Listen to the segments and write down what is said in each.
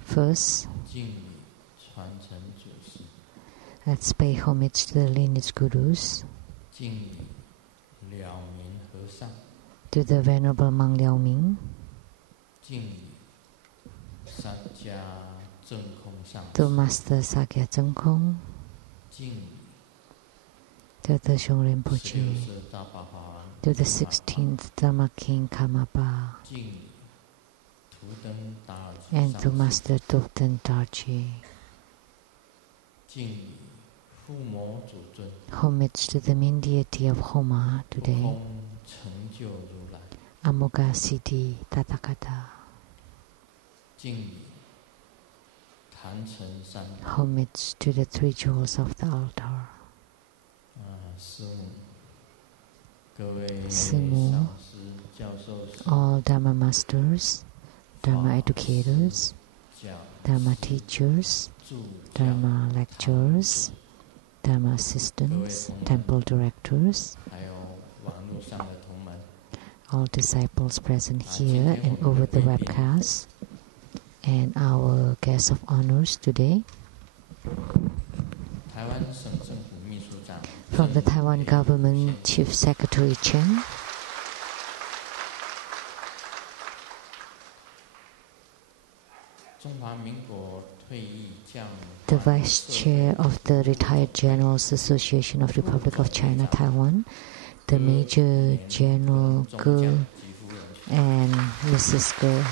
First, let's pay homage to the lineage gurus, to the Venerable Monk Liao Ming, to Master Sakya Zeng Kong, to the Sheng-Yen Rinpoche, to the 16th Dharma King Karmapa, and to Master Tuften Tarchi. Homage to the main deity of Homa today, Amoga Siddhi Tathagata. Homage to the three jewels of the altar. Simu, all Dharma masters, Dharma educators, Dharma teachers, Dharma lecturers, Dharma assistants, temple directors, all disciples present here and over the webcast, and our guest of honors today. From the Taiwan government, Chief Secretary Chen, the Vice Chair of the Retired Generals Association of Republic of China, Taiwan, the Major General Ge and Mrs. Ge,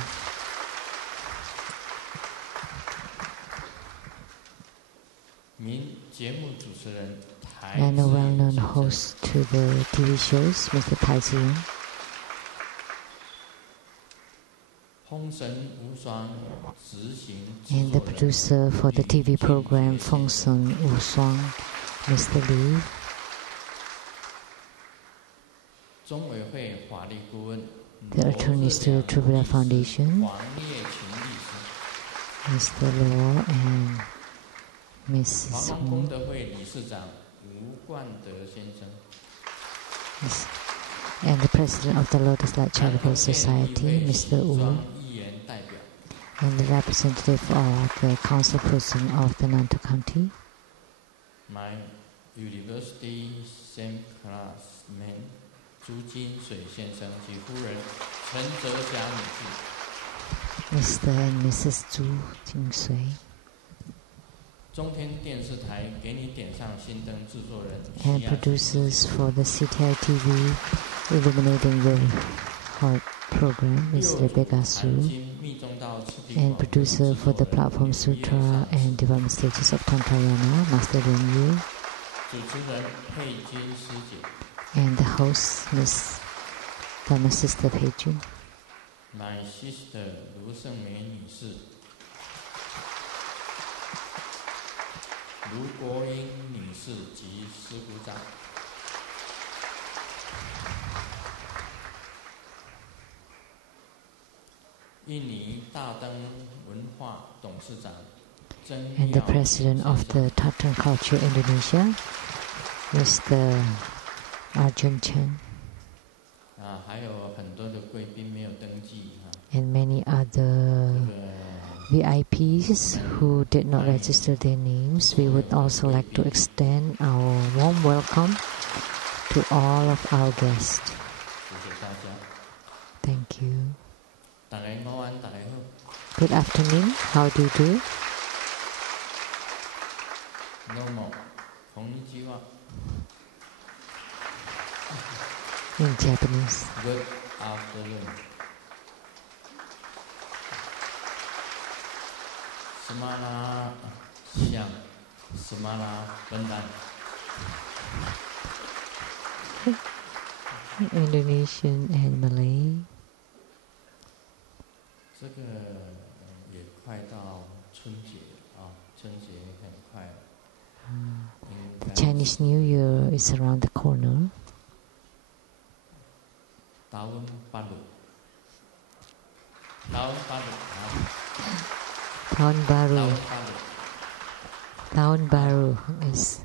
and a well-known host to the TV shows, Mr. Tai Ziyin, and the producer for the TV program Feng Shen Wu Shuang, Mr. Li, the attorneys to the True Buddha Foundation, Mr. Luo and Mrs. Hu, and the President of the Lotus Light Charitable Society, Mr. Wu, and the representative of the council person of the Nantou County, my university same classmate, Zhu Jinshui 先生及夫人陈哲嘉女士 Mr. and Mrs. Zhu Jinshui, 中天电视台给你点上心灯制作人 and producers for the CTI TV illuminating the heart program, Ms. Rebecca Su, and producer for the Platform Sutra and Development Stages of Tantrayana, Master Lin Yu, and the host, Ms. Dharma Sister Pei Jun. My sister 卢胜梅女士，卢国英女士及师姑长。印尼大灯文化董事长 and the president of the Tartan Culture Indonesia, Mr. Arjun Chen, 还有很多的贵宾没有登记 and many other VIPs who did not register their names. We would also like to extend our warm welcome to all of our guests. Thank you. Good afternoon. How do you do? In Japanese. Good afternoon. Semana siang, semana bentang. Indonesian and Malay. 这个也快到春节啊，春节很快。The Chinese New Year is around the corner. Tahun baru. Tahun baru. Tahun Baru. Tahun Baru is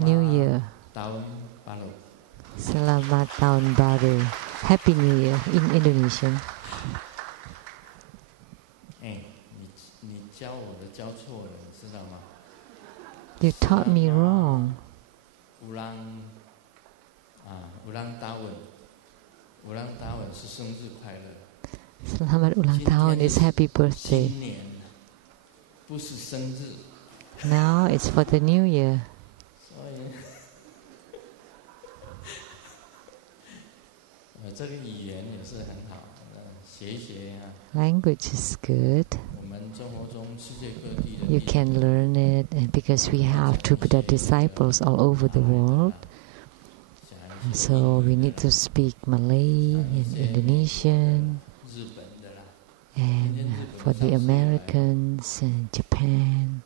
New Year. Tahun baru. Selamat Tahun Baru. Happy New Year in Indonesian. You taught me wrong. Selamat ulang tahun is happy birthday. Now it's for the new year. Language is good. You can learn it, and because we have true Buddha disciples all over the world, so we need to speak Malay and Indonesian, and for the Americans and Japan.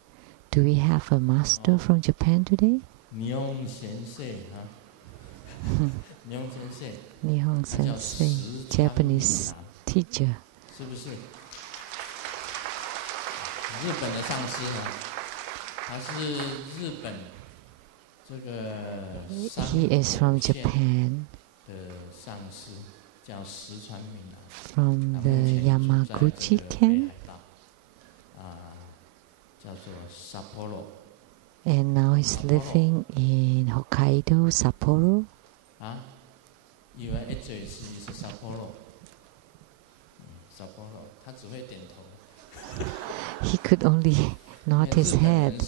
Do we have a master from Japan today? Nihong Sensei, Japanese teacher. He is from Japan, from the Yamaguchi Ken, and now he's living in Hokkaido, Sapporo. He could only nod his head.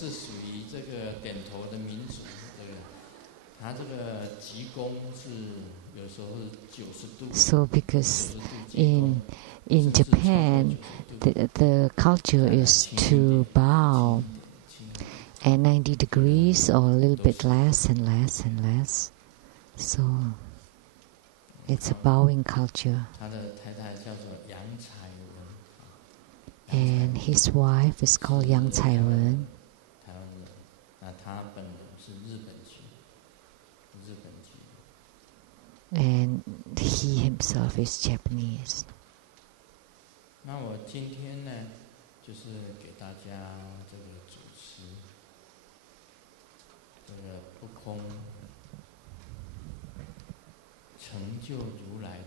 So because in Japan the culture is to bow, and 90 degrees or a little bit less and less and less. So it's a bowing culture. And his wife is called Yang Cai-ren. And he himself is Japanese.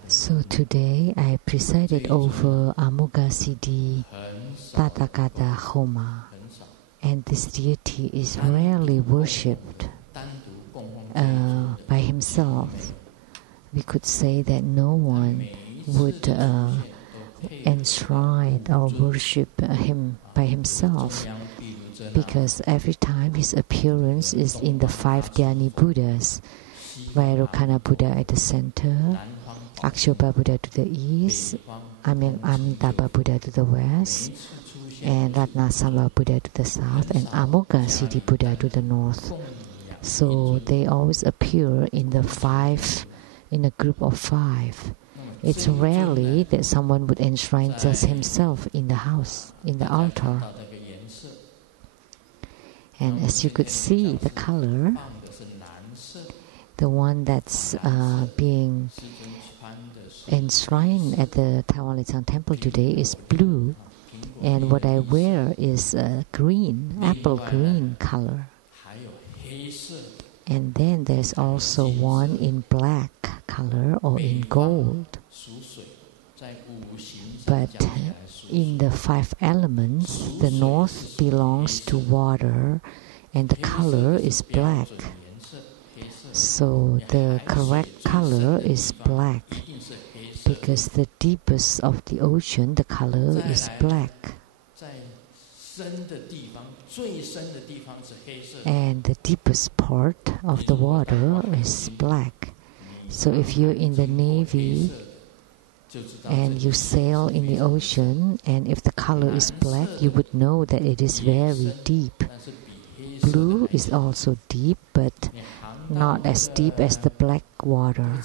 So today I presided over Amoghasiddhi Tathagata Homa, and this deity is rarely worshipped by himself. We could say that no one would enshrine or worship him by himself, because every time his appearance is in the 5 Dhyani Buddhas, Vairocana Buddha at the center, Akshobha Buddha to the east, Amitabha Buddha to the west, and Ratnasamba Buddha to the south, and Amoghasiddhi Buddha to the north. So they always appear in a group of 5. It's rarely that someone would enshrine just himself in the house, in the altar. And as you could see, the color, the one that's being enshrined at the Taiwan Lei Tsang temple today is blue, and what I wear is green, apple green color. And then there's also one in black color or in gold. But in the 5 elements, the north belongs to water and the color is black. So the correct color is black, because the deepest of the ocean, the color is black. And the deepest part of the water is black. So if you're in the Navy and you sail in the ocean, and if the color is black, you would know that it is very deep. Blue is also deep, but not as deep as the black water.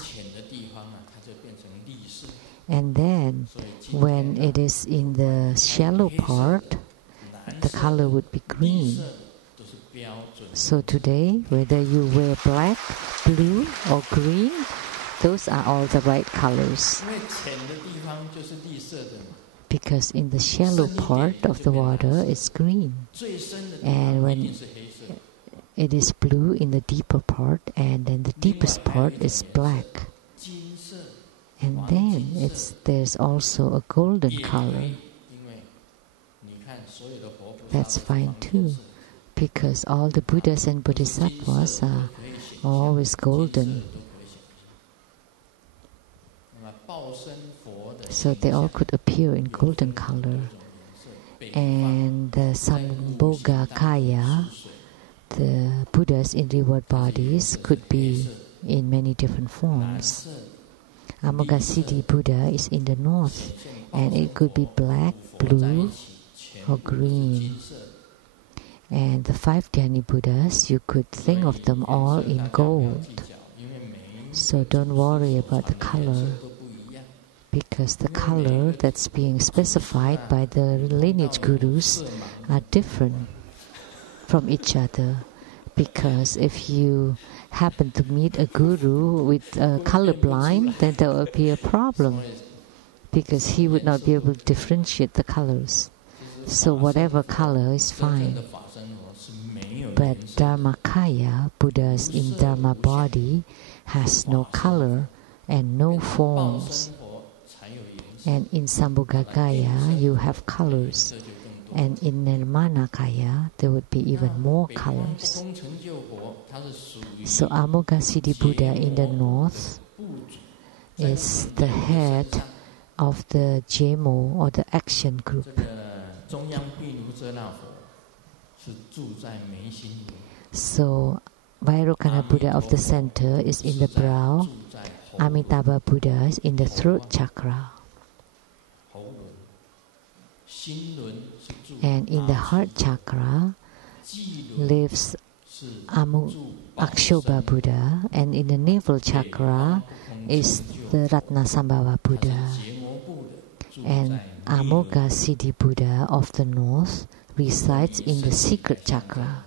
And then when it is in the shallow part, the color would be green. So today, whether you wear black, blue or green, those are all the right colors. Because in the shallow part of the water, it's green. And when it is blue in the deeper part, and then the deepest part is black. And then there's also a golden color. that's fine too, because all the Buddhas and Bodhisattvas are always golden. So they all could appear in golden color. And the Sambhogakaya, the Buddhas in reward bodies, could be in many different forms. Amoghasiddhi Buddha is in the north, and it could be black, blue, or green. And the 5 Dhyani Buddhas, you could think of them all in gold. So don't worry about the color, because the color that's being specified by the lineage gurus are different from each other. Because if you happen to meet a guru with colorblind, then there will be a problem, because he would not be able to differentiate the colors. So whatever color is fine. But Dharmakaya, Buddhas in Dharma body, has no color and no forms. And in Sambhogakaya, you have colors. And in Nirmanakaya, there would be even more colors. So Amoghasiddhi Buddha in the north is the head of the JMO, or the action group. So Vairocana Buddha of the center is in the brow. Amitabha Buddha is in the throat chakra. And in the heart chakra lives Akshobha Buddha, and in the navel chakra is the Ratnasambhava Buddha. And Amoghasiddhi Buddha of the north resides in the secret chakra.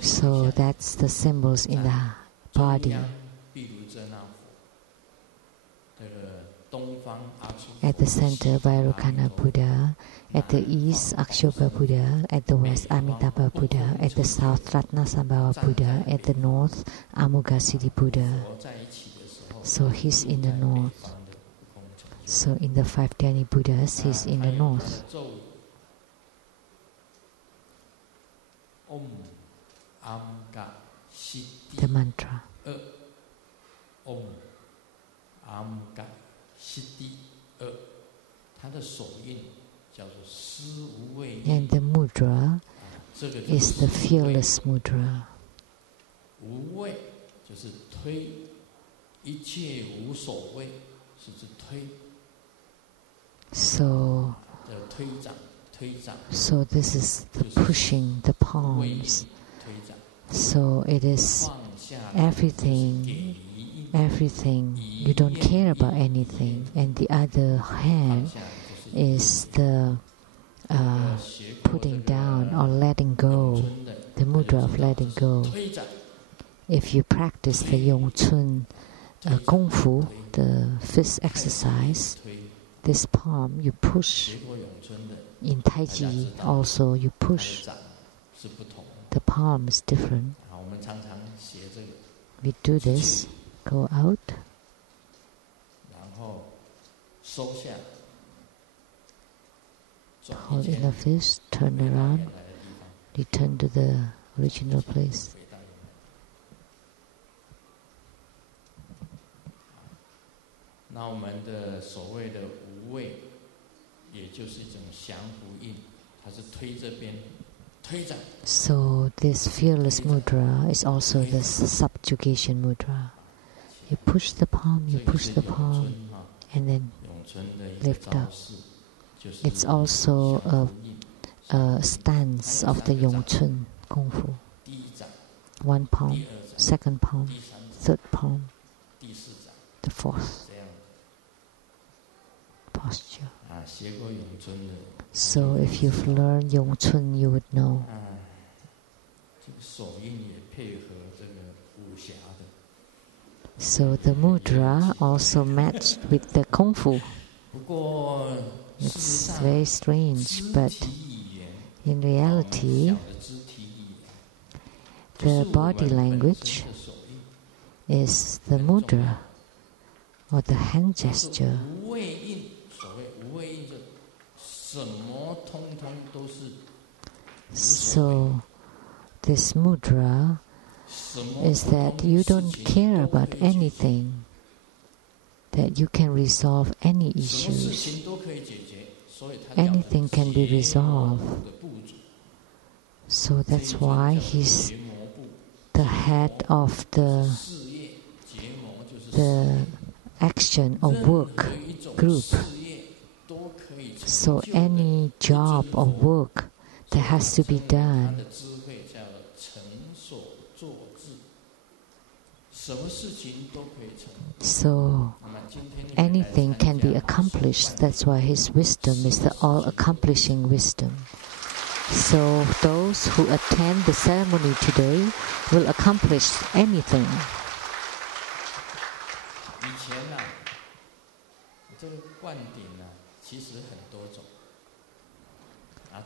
So that's the symbols in the body. At the center, Vairocana Buddha. At the east, Akshobha Buddha. At the west, Amitabha Buddha. At the south, Ratnasambhava Buddha. At the north, Amoghasiddhi Buddha. So he's in the north. So in the 5 Dhyani Buddhas, he's in the north. The mantra. And the mudra is the fearless mudra. So this is the pushing the palms. So it is everything. You don't care about anything. And the other hand is the putting down or letting go, the mudra of letting go. If you practice the Yongchun Kung Fu, the fist exercise, this palm you push. In Tai Chi also you push. The palm is different. We do this, go out, hold in the fist, turn around, return to the original place. So this fearless mudra is also the subjugation mudra. You push the palm, and then lift up. It's also a stance of the Yongchun Kung Fu. 1 palm, 2nd palm, 3rd palm, the 4th posture. So if you've learned Yongchun, you would know. So the mudra also matched with the Kung Fu. It's very strange, but in reality, the body language is the mudra or the hand gesture. So this mudra is that you don't care about anything, that you can resolve any issues. Anything can be resolved. So that's why he's the head of the action or work group. So any job or work that has to be done, so anything can be accomplished. That's why his wisdom is the all-accomplishing wisdom. So those who attend the ceremony today will accomplish anything.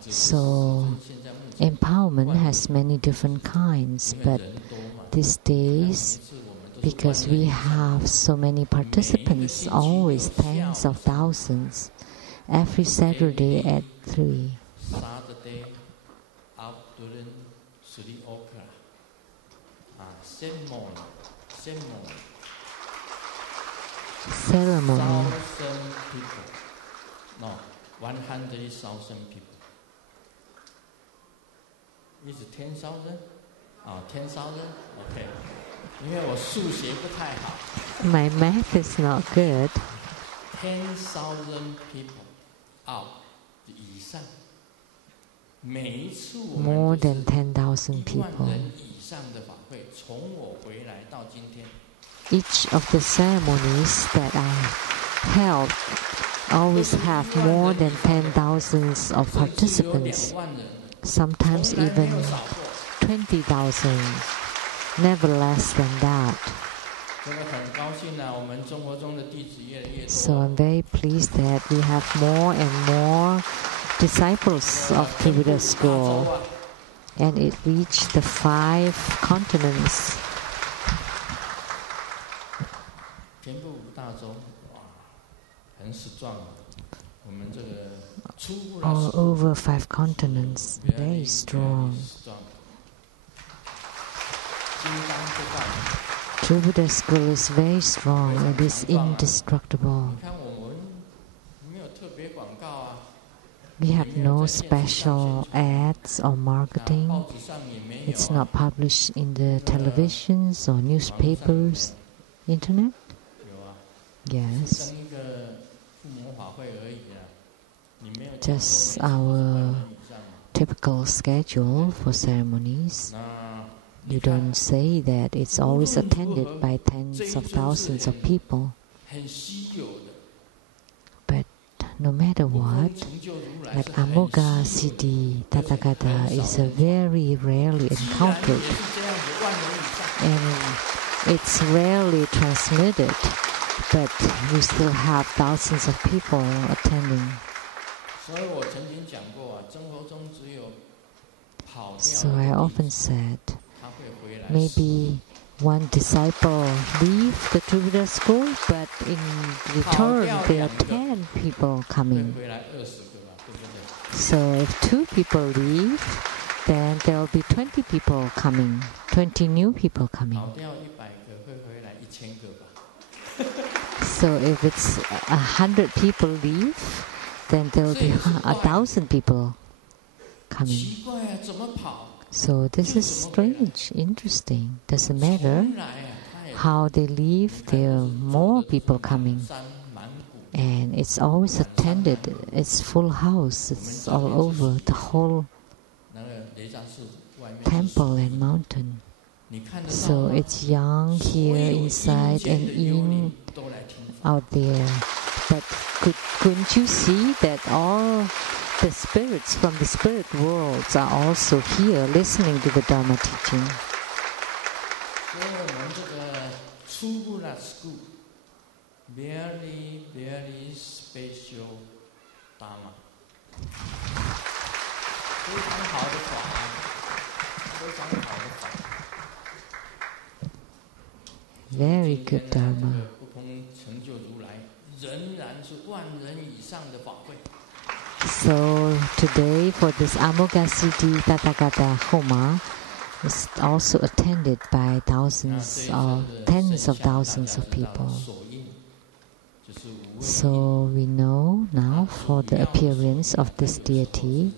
So empowerment has many different kinds, but these days, because we have so many participants, always tens of thousands, every Saturday at 3. Ceremony. 100,000 people. Is it 10,000? 10,000? Okay. 因为我数学不太好。My math is not good. 10,000 people out 以上。每一次我们 More than 10,000 people. 1万人以上的法会，从我回来到今天。Each of the ceremonies that are held always have more than 10,000 of participants, sometimes even 20,000, never less than that. So I'm very pleased that we have more and more disciples of the Buddha School, and it reached the 5 continents. All over 5 continents, very strong. True Buddha School is very strong. It is indestructible. We have no special ads or marketing. It's not published in the televisions or newspapers. Internet? Yes. Just our typical schedule for ceremonies. You don't say that it's always attended by tens of thousands of people. But no matter what, like Amoga Siddhi Tathagata is a very rarely encountered, and it's rarely transmitted, but we still have thousands of people attending. So I often said, maybe one disciple leave the True Buddha School, but in return there are 10 people coming. So if 2 people leave, then there will be 20 people coming, 20 new people coming. So if it's 100 people leave, then there will be 1,000 people coming. So this is strange, interesting. Doesn't matter how they leave, there are more people coming. And it's always attended. It's full house. It's all over the whole temple and mountain. So it's yang here inside and yin out there. But couldn't you see that all the spirits from the spirit worlds are also here listening to the Dharma teaching? Very, very special Dharma. Very good Dharma. So today for this Amoghasiddhi Tathagata Homa is also attended by thousands or tens of thousands of people. So we know now for the appearance of this deity,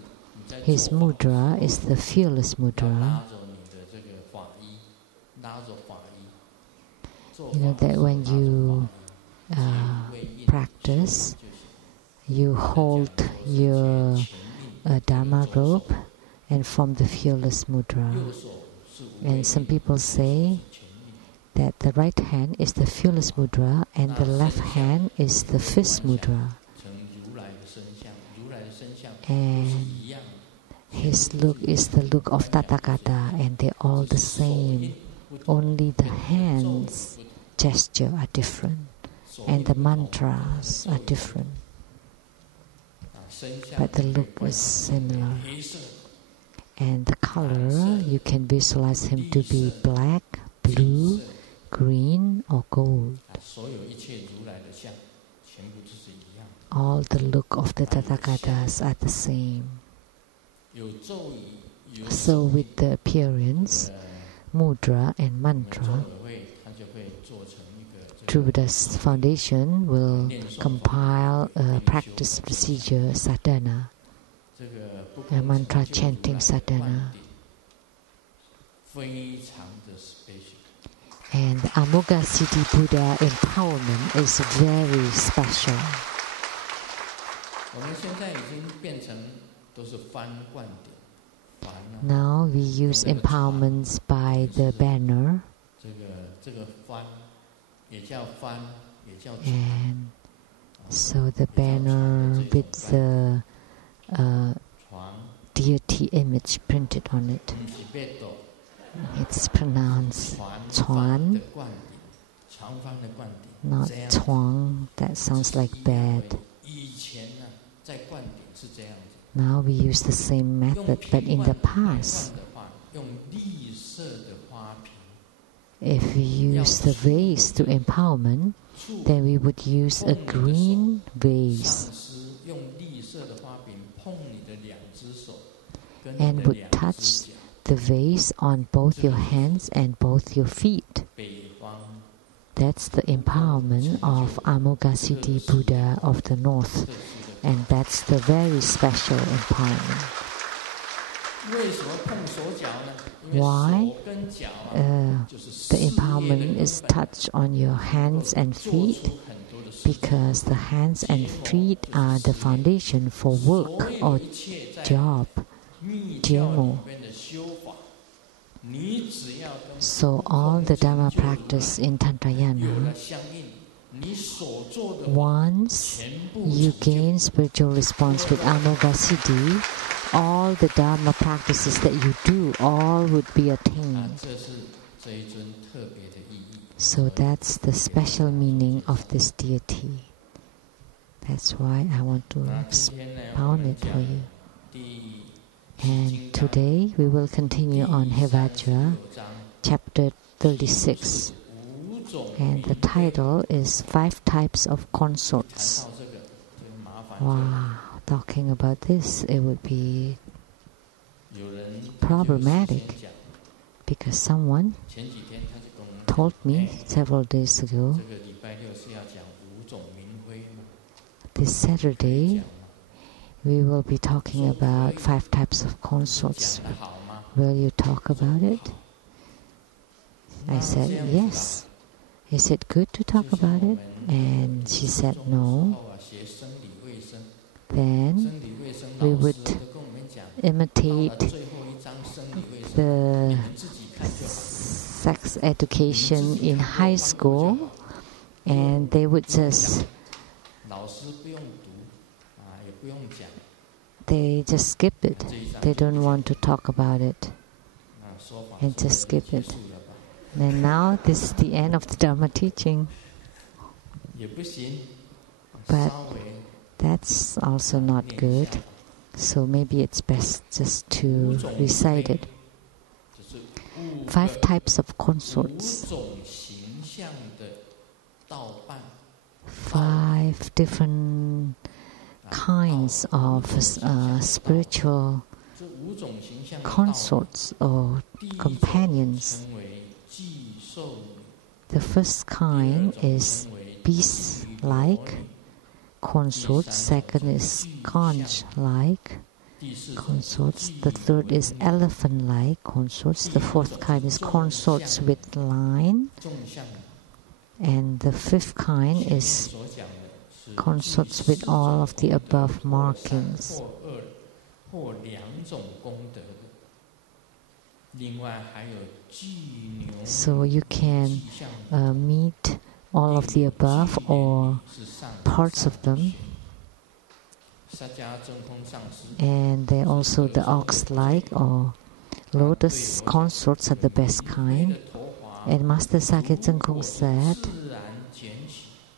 his mudra is the fearless mudra. You know that when you practice, you hold your Dharma robe and form the fearless mudra. And some people say that the right hand is the fearless mudra and the left hand is the fist mudra. And his look is the look of Tathagata, and they're all the same. Only the hands gesture are different and the mantras are different. But the look is similar. And the color, you can visualize him to be black, blue, green or gold. All the look of the Tathagatas are the same. So with the appearance, mudra and mantra, through this foundation will compile a practice procedure sadhana, a mantra chanting sadhana. And the Amoghasiddhi Buddha empowerment is very special. Now we use empowerments by the banner. And so the banner with the deity image printed on it. It's pronounced Chuan, not Chuang. That sounds like bad. Now we use the same method, but in the past, if we use the vase to empowerment, then we would use a green vase and would touch the vase on both your hands and both your feet. That's the empowerment of Amoghasiddhi Buddha of the North, and that's the very special empowerment. Why? The empowerment is touched on your hands and feet because the hands and feet are the foundation for work or job. So all the Dharma practice in Tantrayana, once you gain spiritual response with Amoghasiddhi, all the Dharma practices that you do, all would be attained. So that's the special meaning of this deity. That's why I want to expound it for you. And today we will continue on Hevajra, chapter 36. And the title is 5 Types of Consorts. Wow, talking about this, it would be problematic because someone told me several days ago, this Saturday we will be talking about 5 types of consorts. Will you talk about it? I said yes. He said, good to talk about it? And she said no. Then we would imitate the sex education in high school, and they would just skip it. They don't want to talk about it and just skip it. And now this is the end of the Dharma teaching. But that's also not good. So maybe it's best just to recite it. 5 types of consorts. 5 different kinds of spiritual consorts or companions. The first kind is beast-like consorts. Second is conch-like consorts. The third is elephant-like consorts. The fourth kind is consorts with line. And the fifth kind is consorts with all of the above markings. So you can meet all of the above or parts of them. And they're also the ox-like or lotus consorts are the best kind. And Master Sakya Tsang said,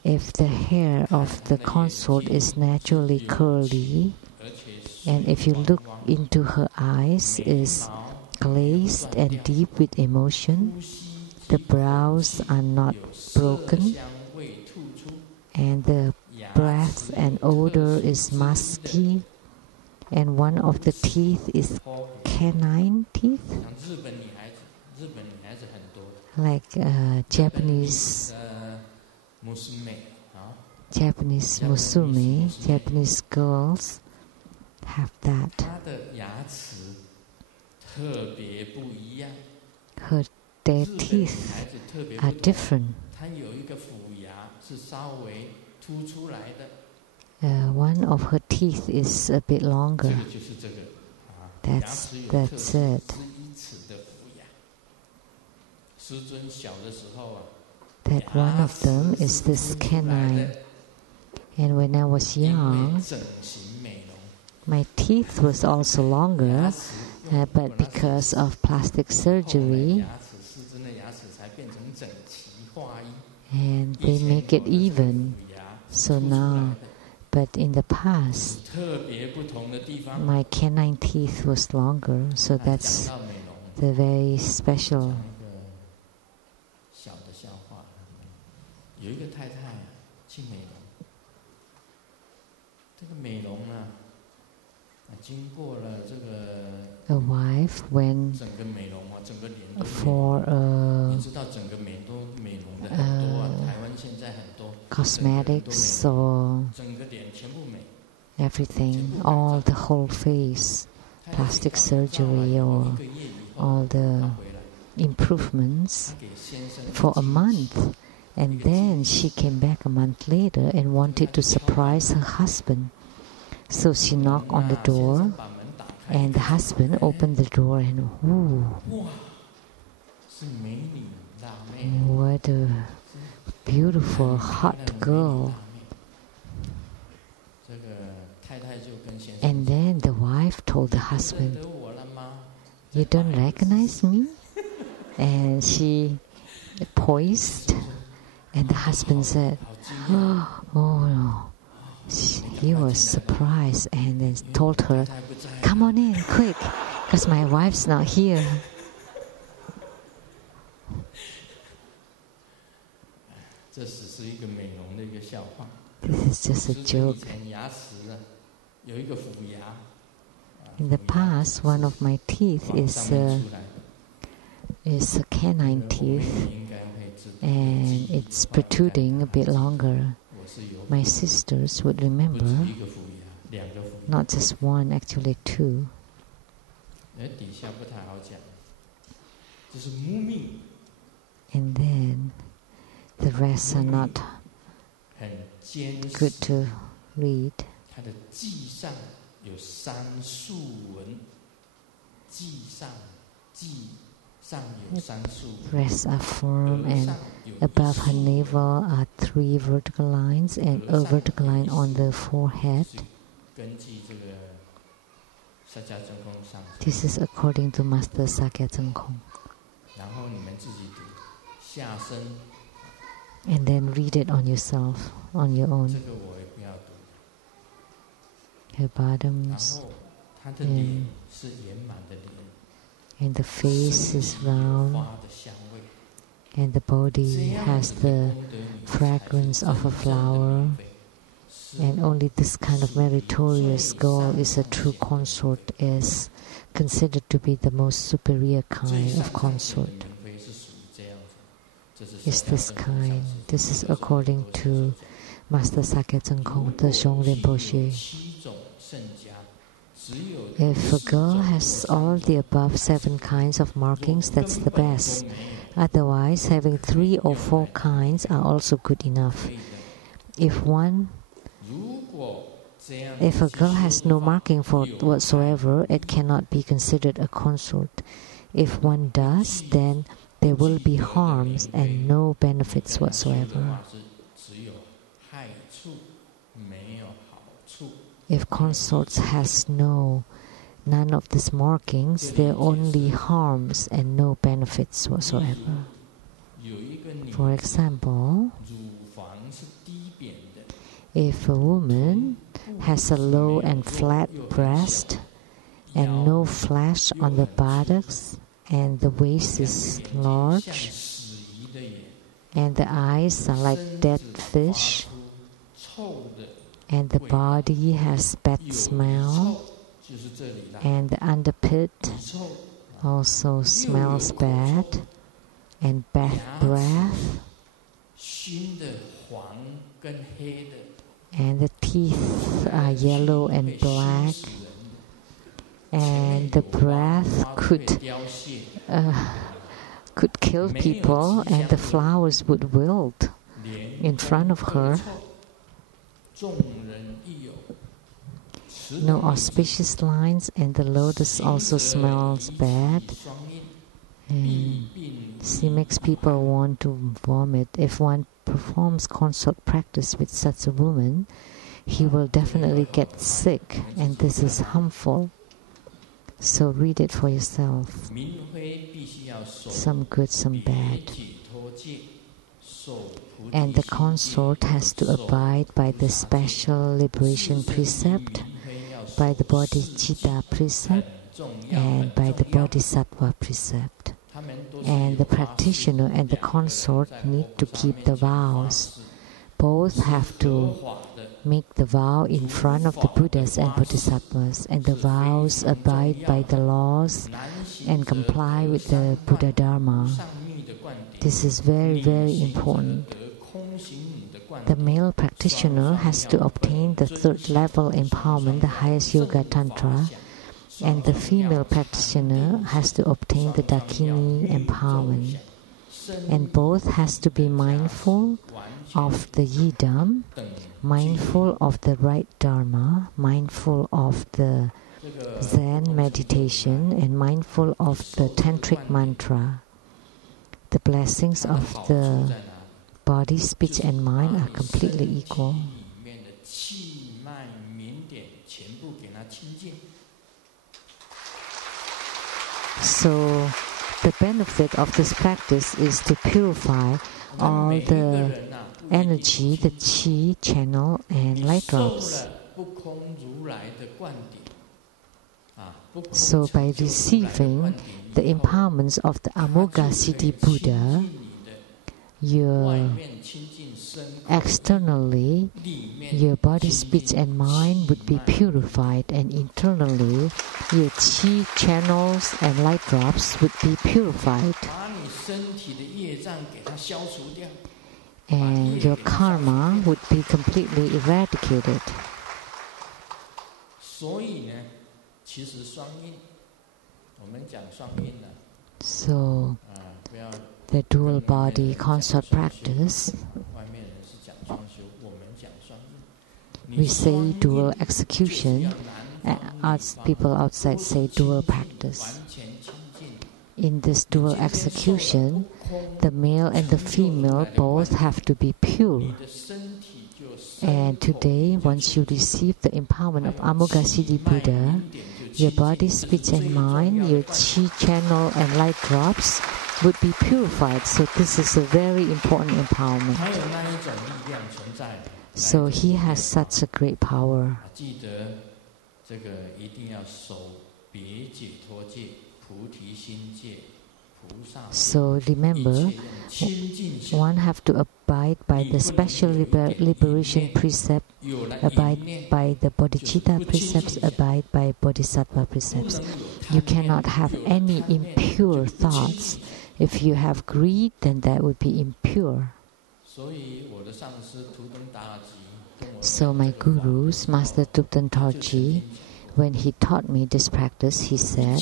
if the hair of the consort is naturally curly, and if you look into her eyes is glazed and deep with emotion, the brows are not broken, and the breath and odor is musky, and one of the teeth is canine teeth, like Japanese musume, Japanese girls have that. Their teeth are different. One of her teeth is a bit longer. That's it. That one of them is this canine. And when I was young, my teeth was also longer, but because of plastic surgery, and they make it even. So now, but in the past, my canine teeth was longer, so that's the very special. A wife went for cosmetics or everything, all the whole face, plastic surgery or all the improvements for a month. And then she came back a month later and wanted to surprise her husband. So she knocked on the door, and the husband opened the door, and what a beautiful, hot girl. And then the wife told the husband, "You don't recognize me?" And she poised, and the husband said, "Oh no." He was surprised and then told her, "Come on in, quick, because my wife's not here." This is just a joke. In the past, one of my teeth is a canine teeth, and it's protruding a bit longer. My sisters would remember, not just one, actually two. And then the rest are not good to read. Breasts are firm, and above her navel are 3 vertical lines and a vertical line on the forehead. This is according to Master Sakya Tsang. And then read it on yourself, on your own. Her bottoms and the face is round, and the body has the fragrance of a flower, And only this kind of meritorious girl is a true consort, is considered to be the most superior kind of consort. Is this kind. This is according to Master Sakya Tsangkhong Teshong Rinpoche. If a girl has all the above 7 kinds of markings, that's the best. Otherwise, having 3 or 4 kinds are also good enough. If a girl has no marking for whatsoever, it cannot be considered a consort. If one does, then there will be harms and no benefits whatsoever. If consorts has none of these markings, there are only harms and no benefits whatsoever. For example, if a woman has a low and flat breast and no flesh on the buttocks, and the waist is large, and the eyes are like dead fish, and the body has bad smell, and the underpit also smells bad, and bad breath, and the teeth are yellow and black, and the breath could kill people, and the flowers would wilt in front of her. No auspicious lines, and the lotus also smells bad, and she makes people want to vomit. If one performs consort practice with such a woman, he will definitely get sick, and this is harmful. So read it for yourself. Some good, some bad. And the consort has to abide by the special liberation precept, by the bodhicitta precept, and by the bodhisattva precept. And the practitioner and the consort need to keep the vows. Both have to make the vow in front of the Buddhas and Bodhisattvas, and the vows abide by the laws and comply with the Buddha Dharma. This is very, very important. The male practitioner has to obtain the 3rd level empowerment, the highest Yoga Tantra, and the female practitioner has to obtain the Dakini empowerment. And both has to be mindful of the Yidam, mindful of the right Dharma, mindful of the Zen meditation, and mindful of the Tantric mantra. The blessings of the body, speech, and mind are completely equal. So, the benefit of this practice is to purify all the energy, the qi, channel, and light drops. So, by receiving the empowerments of the Amoga Siddhi Buddha, externally, your body, speech, and mind would be purified, and internally, your qi, channels, and light drops would be purified. And your karma would be completely eradicated. So, the dual body consort practice, we say dual execution, people outside say dual practice. In this dual execution, the male and the female both have to be pure. And today, once you receive the empowerment of Amoga Siddhi Buddha, your body, speech, and mind, your chi, channel, and light drops would be purified. So this is a very important empowerment. So he has such a great power. So remember, one have to abide by the special liberation precept, abide by the bodhicitta precepts, abide by bodhisattva precepts. You cannot have any impure thoughts. If you have greed, then that would be impure. So my gurus, Master Thupten Torji, when he taught me this practice, he said,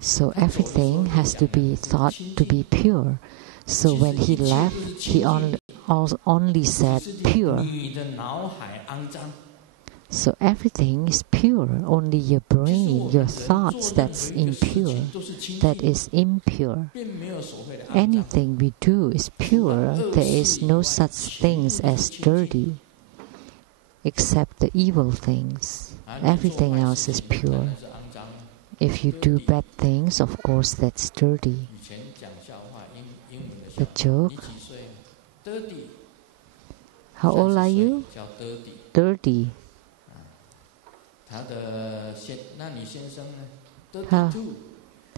so everything has to be thought to be pure. So when he left, he only said pure. So everything is pure. Only your brain, your thoughts, that's impure. That is impure. Anything we do is pure. There is no such things as dirty, except the evil things. Everything else is pure. If you do bad things, of course that's dirty. The joke. How old are you? 30. How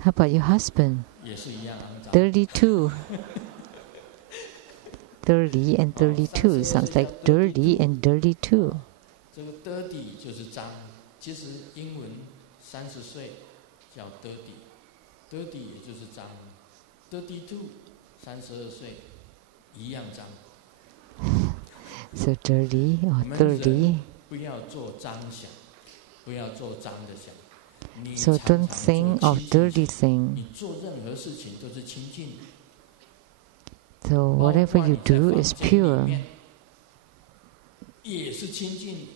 about your husband? 32. 30 and 32 sounds like dirty and dirty too. 这个 dirty 就是脏，其实英文30岁叫 dirty，dirty 也就是脏 ，32 32岁一样脏。So dirty or 30. 不要做脏想，不要做脏的想。So don't think of dirty thing. 你做任何事情都是清净。So whatever you do is pure. 也是清净。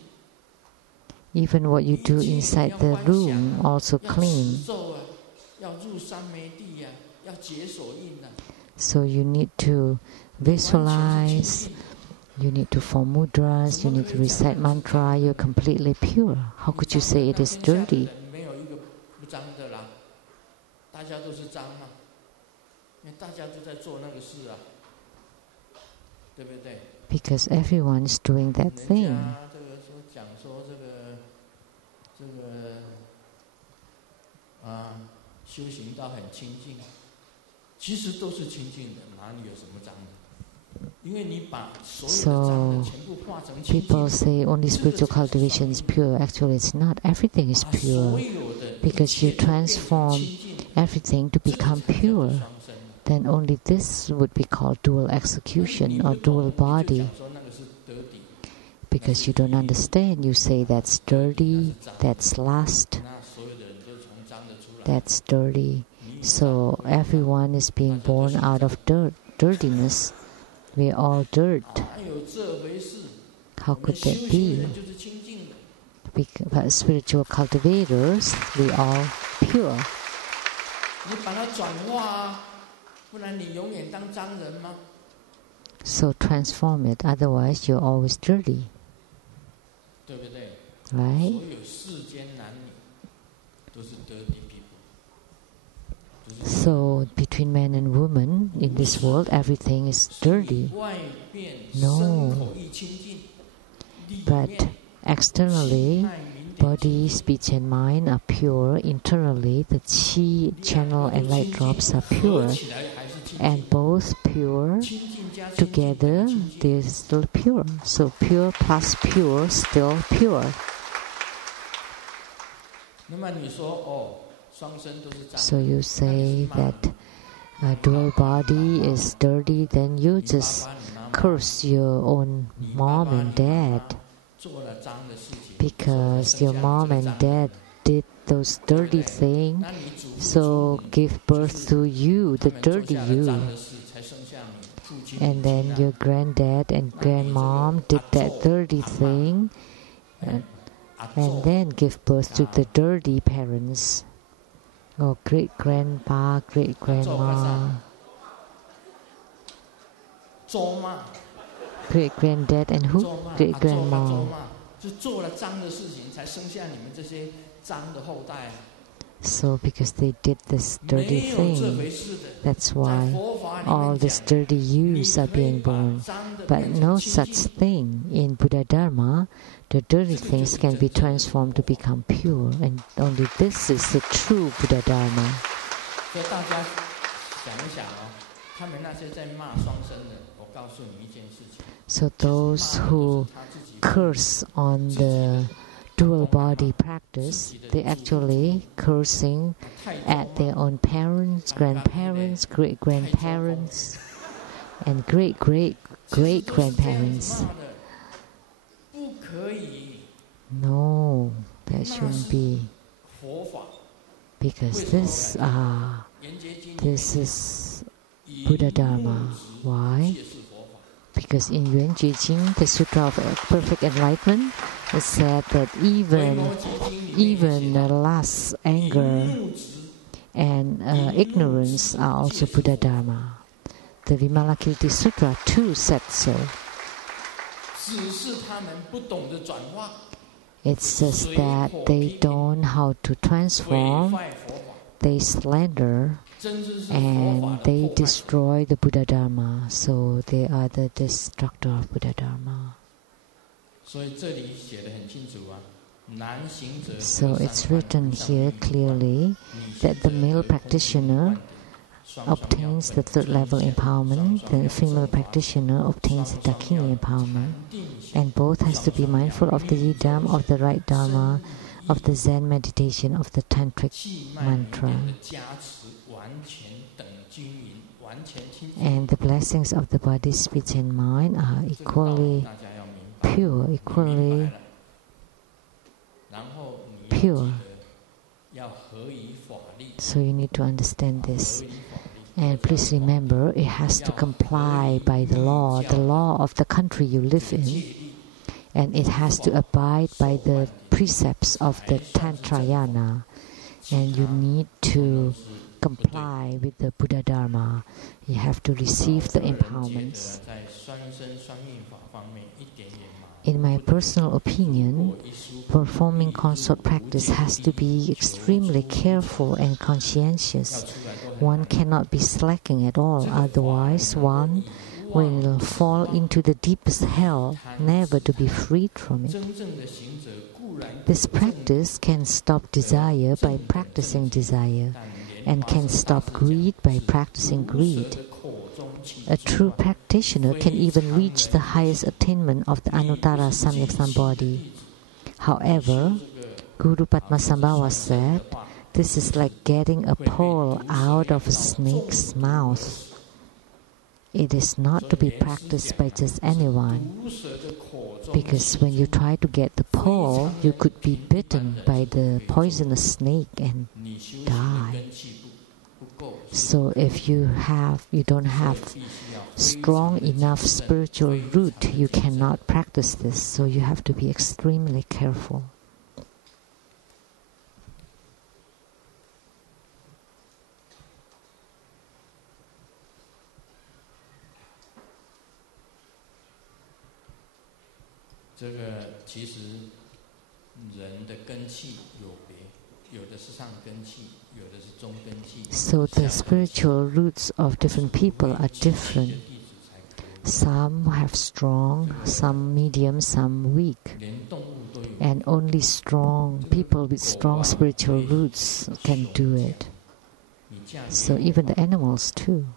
Even what you do inside the room also clean. So you need to visualize, you need to form mudras, you need to recite mantra, you're completely pure. How could you say it is dirty? Because everyone is doing that thing. 修行到很清净，其实都是清净的，哪里有什么脏的？因为你把所有的脏的全部化成清净。 People say only spiritual cultivation is pure. Actually, it's not. Everything is pure because you transform everything to become pure. Then only this would be called dual execution or dual body. Because you don't understand, you say that's dirty, that's lust. That's dirty. So everyone is being born out of dirtiness. We're all dirt. How could that be? Because spiritual cultivators, we are pure. So transform it, otherwise you're always dirty. Right? So between man and woman in this world, everything is dirty. No. But externally, body, speech and mind are pure. Internally, the chi, channel and light drops are pure. And both pure together, they're still pure. So pure plus pure, still pure. So you say that dual body is dirty, then you just curse your own mom and dad because your mom and dad did those dirty things, so give birth to you, the dirty you. And then your granddad and grandmom did that dirty thing and then give birth to the dirty parents. Or great-grandpa, great-grandma, great-granddad and who? Great-grandma. So because they did this dirty thing, that's why all these dirty yous are being born. But no such thing. In Buddha Dharma, the dirty things can be transformed to become pure, and only this is the true Buddha Dharma. So those who curse on the dual body practice, they actually cursing at their own parents, grandparents, great-grandparents, and great-great-great-grandparents. No, that shouldn't be. Because this is Buddha Dharma. Why? Because in Yuan Jie Jing, the Sutra of Perfect Enlightenment, it said that even lust, anger, and ignorance are also Buddha Dharma. The Vimalakirti Sutra too said so. It's just that they don't know how to transform, they slander, and they destroy the Buddha Dharma. So they are the destructor of Buddha Dharma. So it's written here clearly that the male practitioner obtains the third level empowerment, the female practitioner obtains the Dakini empowerment, and both has to be mindful of the yidam, of the right dharma, of the Zen meditation, of the tantric mantra. And the blessings of the body, speech and mind are equally pure, So you need to understand this. And please remember, it has to comply by the law of the country you live in, and it has to abide by the precepts of the Tantrayana, and you need to comply with the Buddha Dharma. You have to receive the empowerments. In my personal opinion, performing consort practice has to be extremely careful and conscientious. One cannot be slacking at all, otherwise one will fall into the deepest hell, never to be freed from it. This practice can stop desire by practicing desire, and can stop greed by practicing greed. A true practitioner can even reach the highest attainment of the Anuttara Samyak Sambodhi. However, Guru Padmasambhava said, this is like getting a pole out of a snake's mouth. It is not to be practiced by just anyone, because when you try to get the pole, you could be bitten by the poisonous snake and die. So if you don't have strong enough spiritual root, you cannot practice this. So you have to be extremely careful. So the spiritual roots of different people are different. Some have strong, some medium, some weak. And only strong people with strong spiritual roots can do it. So even the animals too.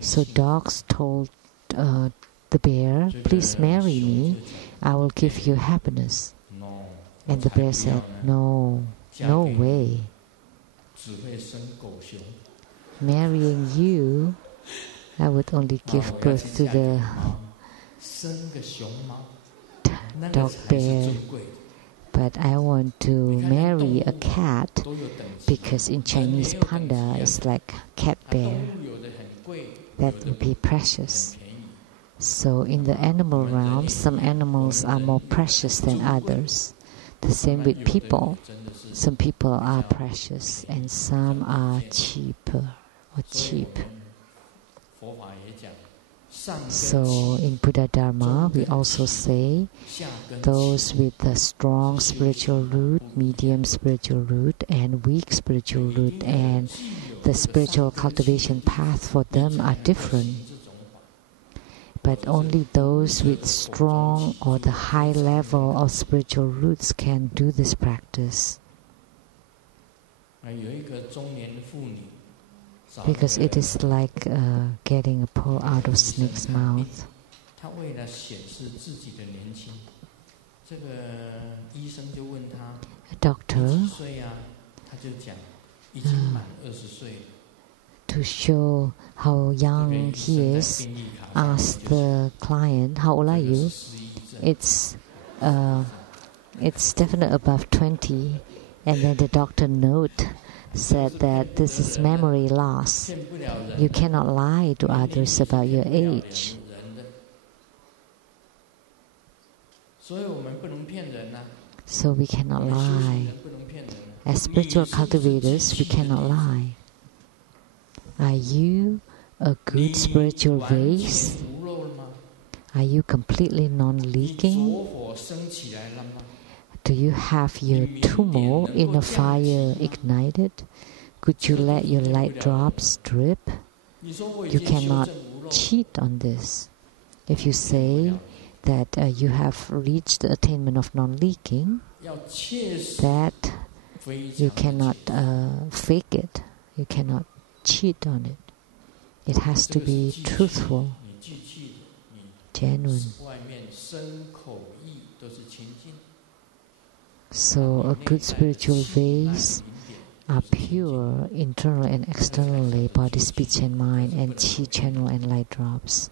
So dogs told the bear, please marry me, I will give you happiness. And the bear said, no way. Marrying you, I would only give birth to the dog bear. But I want to marry a cat, because in Chinese panda is like cat bear. That would be precious. So in the animal realm, some animals are more precious than others. The same with people. Some people are precious and some are cheaper or cheap. So in Buddha Dharma, we also say those with a strong spiritual root, medium spiritual root, and weak spiritual root, and the spiritual cultivation path for them are different. but only those with strong or the high level of spiritual roots can do this practice. Because it is like getting a pearl out of snake's mouth. A doctor, to show how young he is, asked the client, "How old are you?" It's definitely above 20, and then the doctor said that this is memory loss. You cannot lie to others about your age. So we cannot lie. As spiritual cultivators, we cannot lie. Are you a good spiritual vase? Are you completely non-leaking? Do you have your tumor in a fire ignited? Could you let your light drops drip? You cannot cheat on this. If you say that you have reached the attainment of non-leaking, that you cannot fake it. You cannot cheat on it. It has to be truthful, genuine. So a good spiritual vase are pure, internal and externally, body, speech and mind, and chi channel and light drops.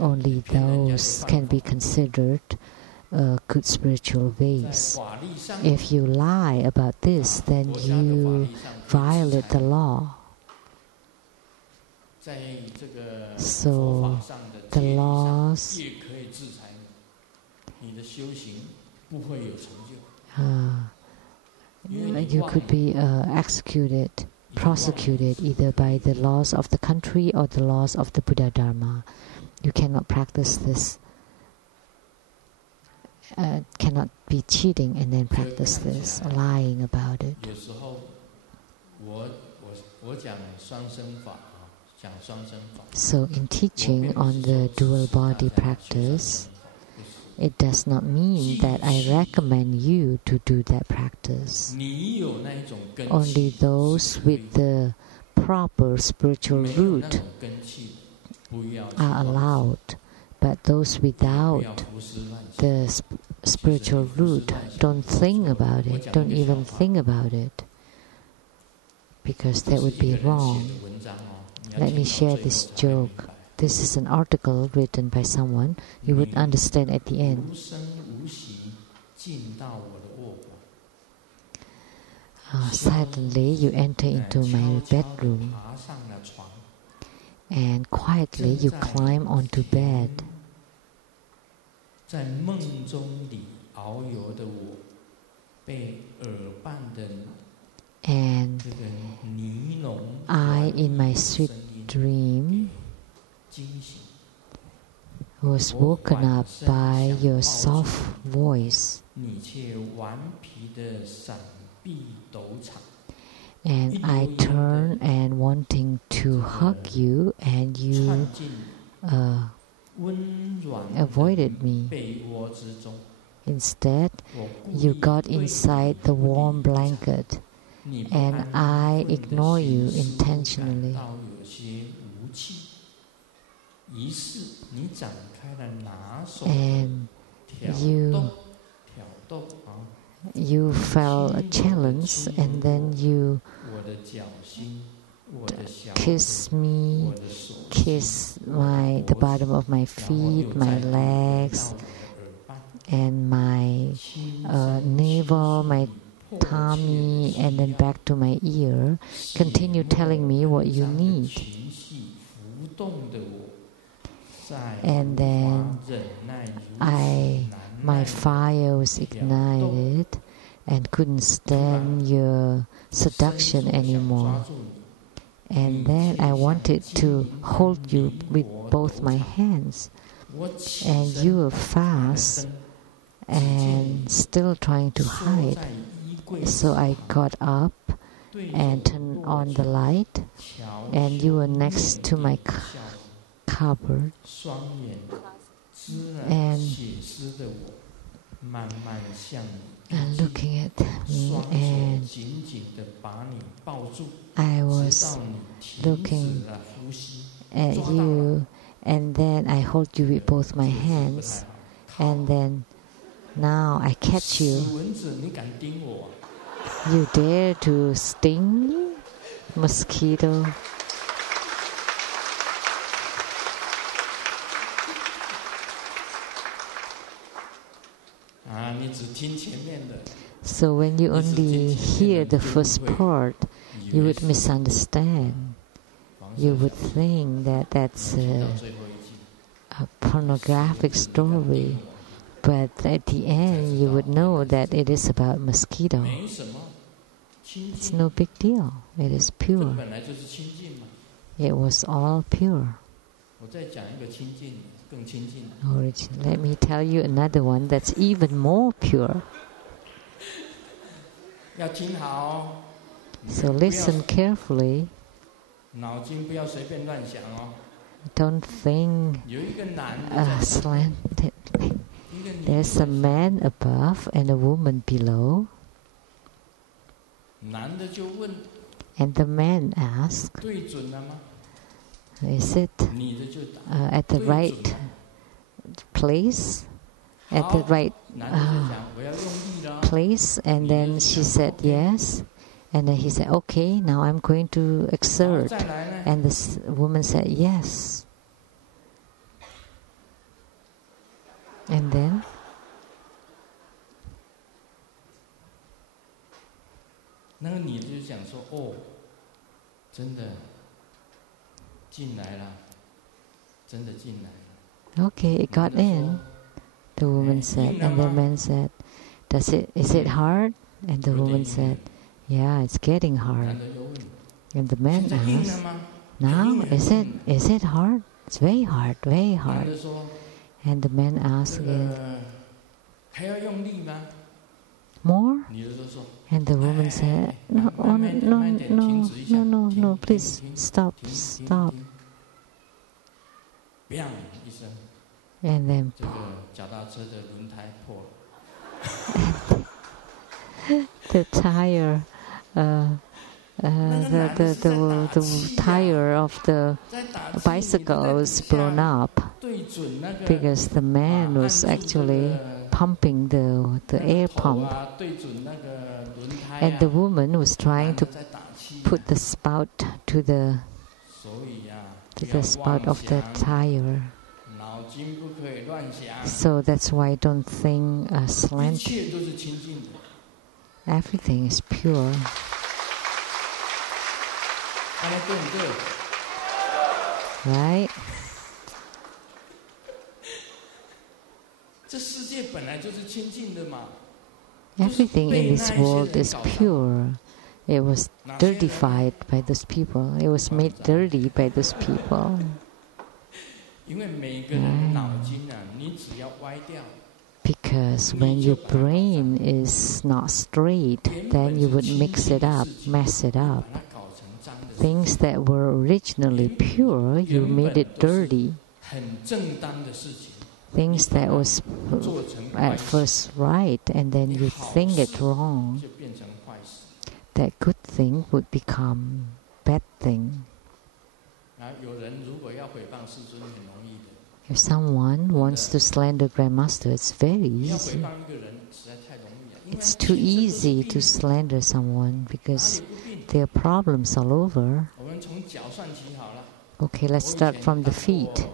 Only those can be considered a good spiritual vase. If you lie about this, then you violate the law. So the laws you could be executed, prosecuted either by the laws of the country or the laws of the Buddha Dharma. You cannot practice this, cannot be cheating and then practice this, lying about it. So in teaching on the dual body practice, it does not mean that I recommend you to do that practice. Only those with the proper spiritual root are allowed, but those without the spiritual root don't think about it, don't even think about it, because that would be wrong. Let me share this joke. This is an article written by someone. You would understand at the end. Silently, you enter into my bedroom, and quietly you climb onto bed. And I, in my sweet dream, was woken up by your soft voice, and I turned and wanting to hug you, and you avoided me. Instead, you got inside the warm blanket, and I ignore you intentionally. And you felt a challenge, and then you kiss me, kiss the bottom of my feet, my legs, and my navel, my tummy, and then back to my ear. Continue telling me what you need. And then my fire was ignited and couldn't stand your seduction anymore. And then I wanted to hold you with both my hands. And you were fast and still trying to hide. So I got up and turned on the light, and you were next to my covered, 双眼知然 and 写诗的我，慢慢向你 looking at me, 双手 and 紧紧地把你抱住， I 直 was 到你停 looking 止了呼吸， at 抓到了， you, and then I hold you with both my 这个字不太 hands, 好。 and then now I catch 死 you. 蚊子，你敢叮我啊？ You dare to sting me, mosquito? So when you only hear the first part, you would misunderstand. You would think that that's a pornographic story, but at the end you would know that it is about mosquito. It's no big deal. It is pure. It was all pure. Let me tell you another one that's even more pure. So listen carefully. Don't think slanted. There's a man above and a woman below. And the man asked, is it at the right place? At the right place? And then she said yes. And then he said, okay, now I'm going to exert. And the woman said yes. And then okay, it got in, the woman said. And the man said, is it hard? And the woman said, yeah, it's getting hard. And the man asked, now, is it hard? It's very hard, very hard. And the man asked again, more? And the woman said, no, please, stop. And then the tire, the tire of the bicycle was blown up because the man was actually pumping the air pump, and the woman was trying to put the spout to the spout of the tire. So that's why I don't think slant. Everything is pure. Right? Everything in this world is pure. It was dirtified by those people. It was made dirty by those people. Because when your brain is not straight, then you would mix it up, mess it up. Things that were originally pure, you made it dirty. Things that was at first right, and then you think it wrong. That good thing would become bad thing. If someone wants to slander Grandmaster, it's very easy. It's too easy to slander someone because there are problems all over. Okay, let's start from the feet.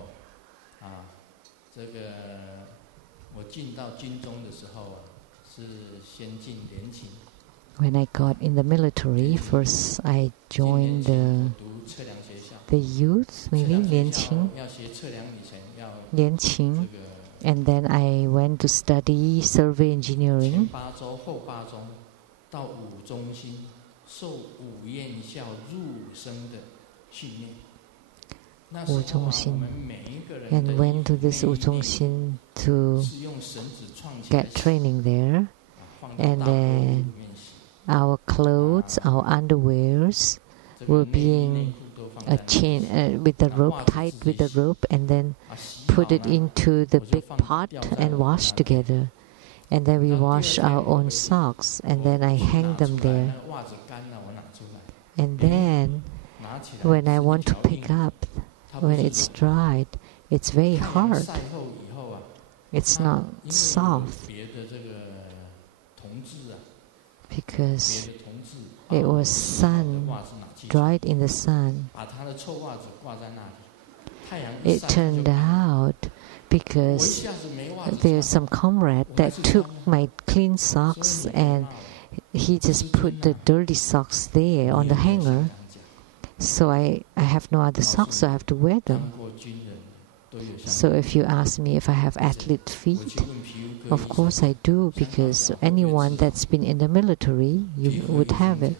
When I got in the military, first I joined the youth, maybe 年轻, and then I went to study survey engineering. And went to this Wuzhongxin to get training there. And then our clothes, our underwears were being a chain with the rope, tied with the rope, and then put it into the big pot and wash together. And then we wash our own socks, and then I hang them there. And then when I want to pick up, when it's dried, it's very hard. It's not soft because it was dried in the sun. It turned out because there's some comrade that took my clean socks and he just put the dirty socks there on the hanger. So I have no other socks, so I have to wear them. So if you ask me if I have athlete feet, of course I do, because anyone that's been in the military, you would have it.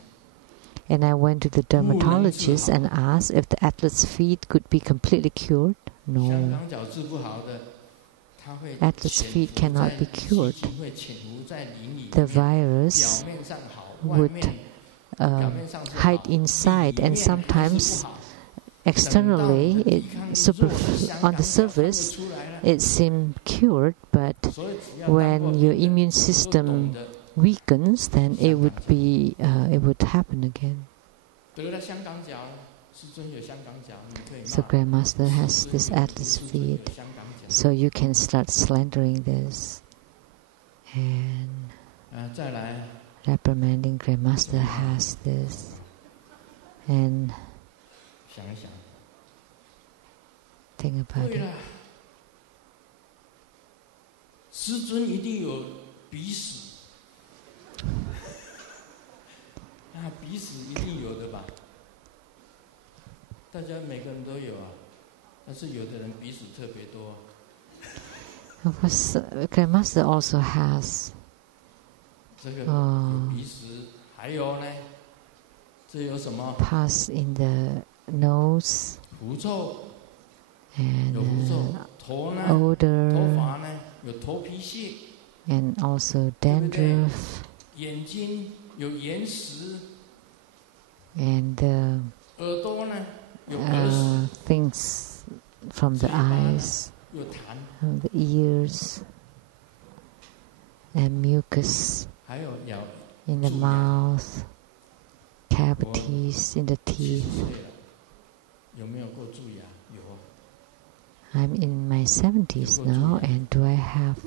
And I went to the dermatologist and asked if the athlete's feet could be completely cured. No. Athlete's feet cannot be cured. The virus would hide inside, and sometimes externally, on the surface, it seems cured, but when your immune system weakens, then it would happen again. So Grandmaster has this athlete's feet, so you can start slandering this and reprimanding Grandmaster has this, and think about it. 师尊一定有鼻屎，鼻屎一定有的吧？大家每个人都有啊，但是有的人鼻屎特别多。Of course, Grandmaster also has. 这个有鼻屎，还有呢，这有什么 ？Pus in the nose. 狐臭。 And odor, and also dandruff, and things from the eyes, from the ears, and mucus in the mouth, cavities in the teeth. I'm in my 70s now, and do I have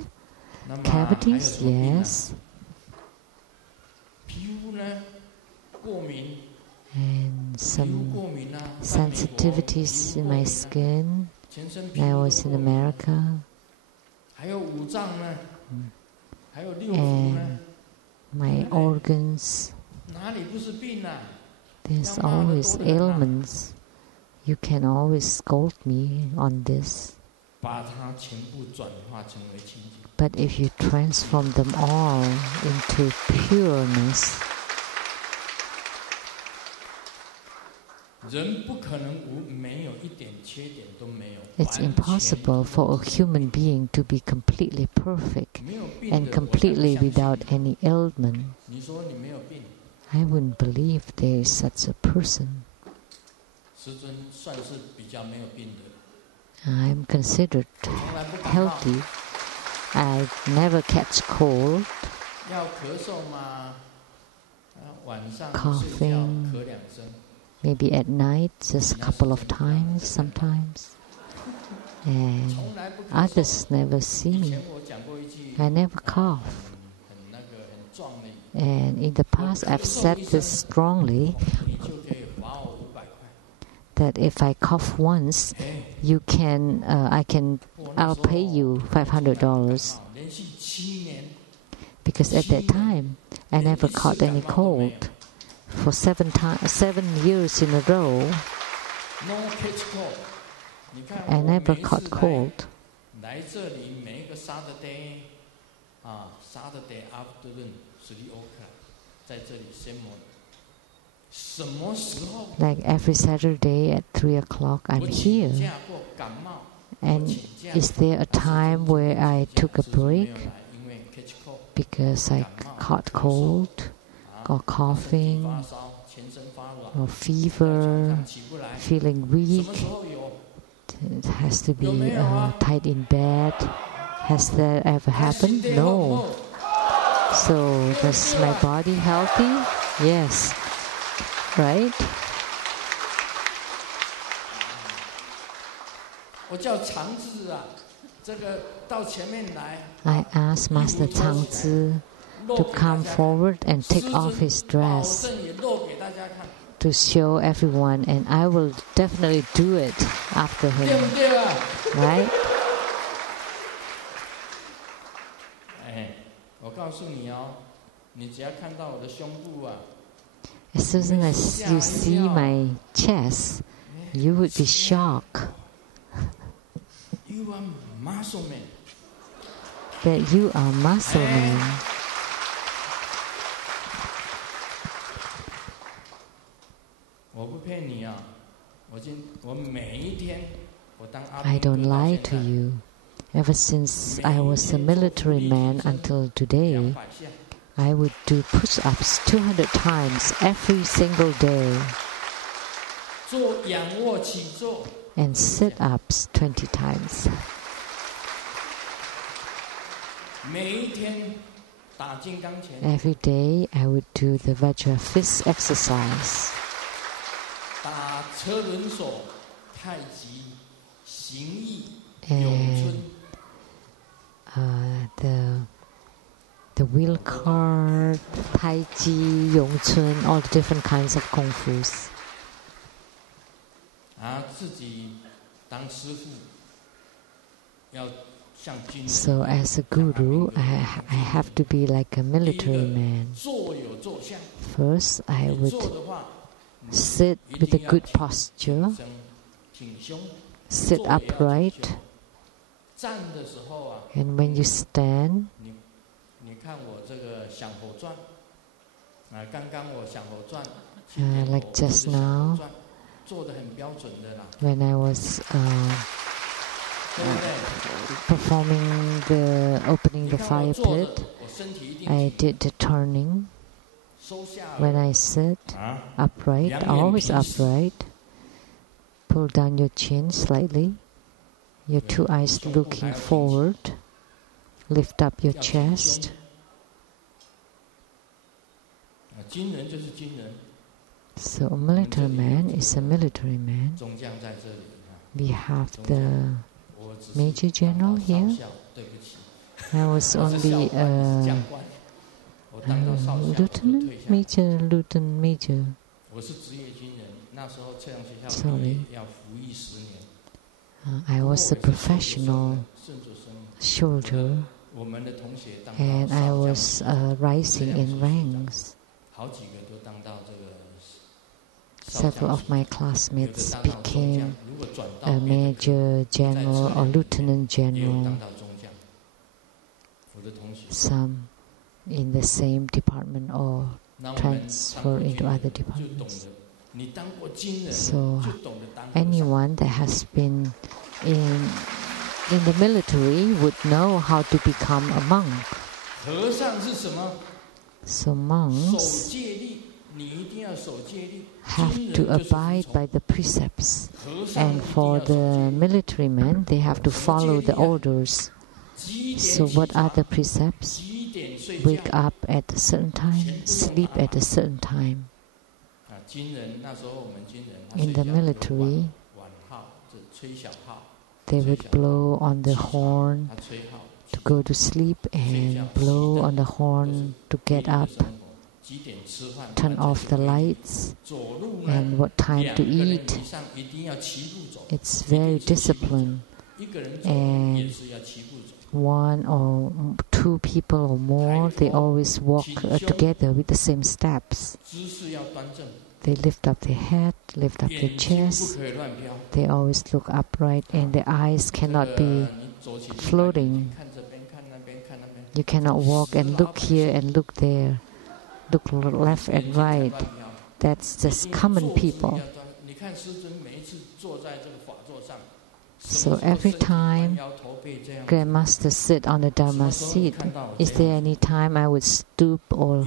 cavities? Yes. And some sensitivities in my skin when I was in America. And my organs. There's always ailments. You can always scold me on this. But if you transform them all into pureness, it's impossible for a human being to be completely perfect and completely without any ailment. I wouldn't believe there is such a person. I'm considered healthy. I never catch cold, coughing, maybe at night, just a couple of times sometimes. And others never see me. I never cough. And in the past I've said this strongly, that if I cough once, I'll pay you $500. Because at that time, I never caught any cold. For 7 years in a row, I never caught cold. Like every Saturday at 3 o'clock, I'm here. And is there a time where I took a break because I caught cold or coughing or fever, feeling weak, it has to be tied in bed. Has that ever happened? No. So, does my body healthy? Yes. Right? I asked Master Changzi to come forward and take off his dress to show everyone, and I will definitely do it after him. Right? As soon as you see my chest, you would be shocked you are muscle man. That you are muscle man. I don't lie to you. Ever since I was a military man until today, I would do push-ups 200 times every single day and sit-ups 20 times. Every day I would do the Vajra fist exercise. And the wheel cart, Tai Chi, Yong Chun, all the different kinds of Kung Fus. So as a guru, I have to be like a military man. First, I would sit with a good posture, sit upright, and when you stand, like just now, when I was performing opening the fire pit, I did the turning. When I sit upright, always upright, pull down your chin slightly, your two eyes looking forward, lift up your chest. So a military man is a military man. We have the Major General here. I was only Lieutenant Major. Sorry. I was a professional soldier, and I was rising in ranks. Several of my classmates became a major general or lieutenant general. Some in the same department or transfer into other departments. So anyone that has been in the military would know how to become a monk. So monks have to abide by the precepts, and for the military men, they have to follow the orders. So what are the precepts? Wake up at a certain time, sleep at a certain time. In the military, they would blow on the horn to go to sleep and blow on the horn to get up, turn off the lights, and what time to eat. It's very disciplined, and one or two people or more, they always walk together with the same steps. They lift up their head, lift up their chest. They always look upright, and their eyes cannot be floating. You cannot walk and look here and look there, look left and right. That's just common people. So every time Grandmaster sit on the Dharma seat, is there any time I would stoop or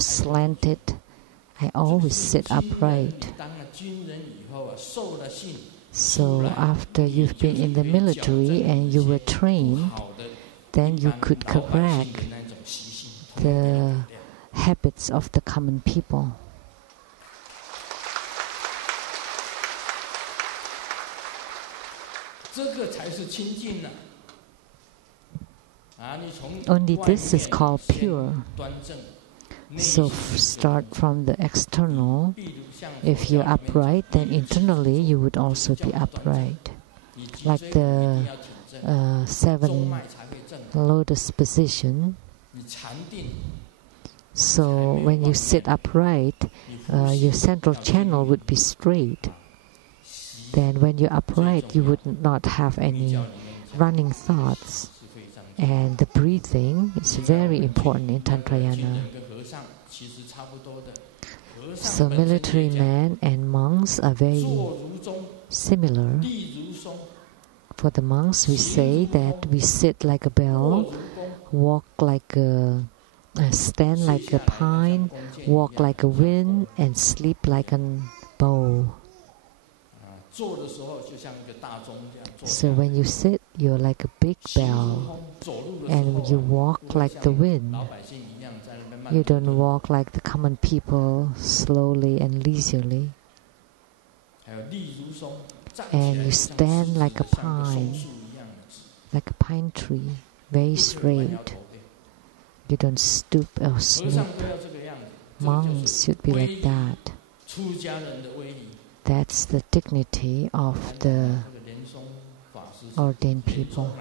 slant it I always sit upright. So after you've been in the military and you were trained, then you could correct the habits of the common people. Only this is called pure. So start from the external. If you're upright, then internally you would also be upright. Like the 7 lotus position. So when you sit upright, your central channel would be straight. Then when you're upright, you would not have any running thoughts. And the breathing is very important in Tantrayana. So military men and monks are very similar. For the monks, we say that we sit like a bell, walk like stand like a pine, walk like a wind, and sleep like a bow. So when you sit, you're like a big bell, and you walk like the wind. You don't walk like the common people, slowly and leisurely. And you stand like a pine tree, very straight. You don't stoop or snoop. Monks should be like that. That's the dignity of the ordained people.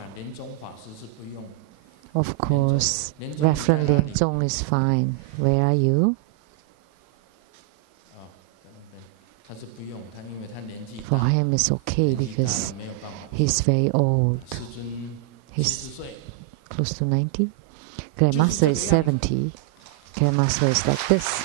Of course, Reverend Liang Zong is fine. Where are you? For him it's okay because he's very old. He's close to 90. Grandmaster is 70. Grandmaster is like this.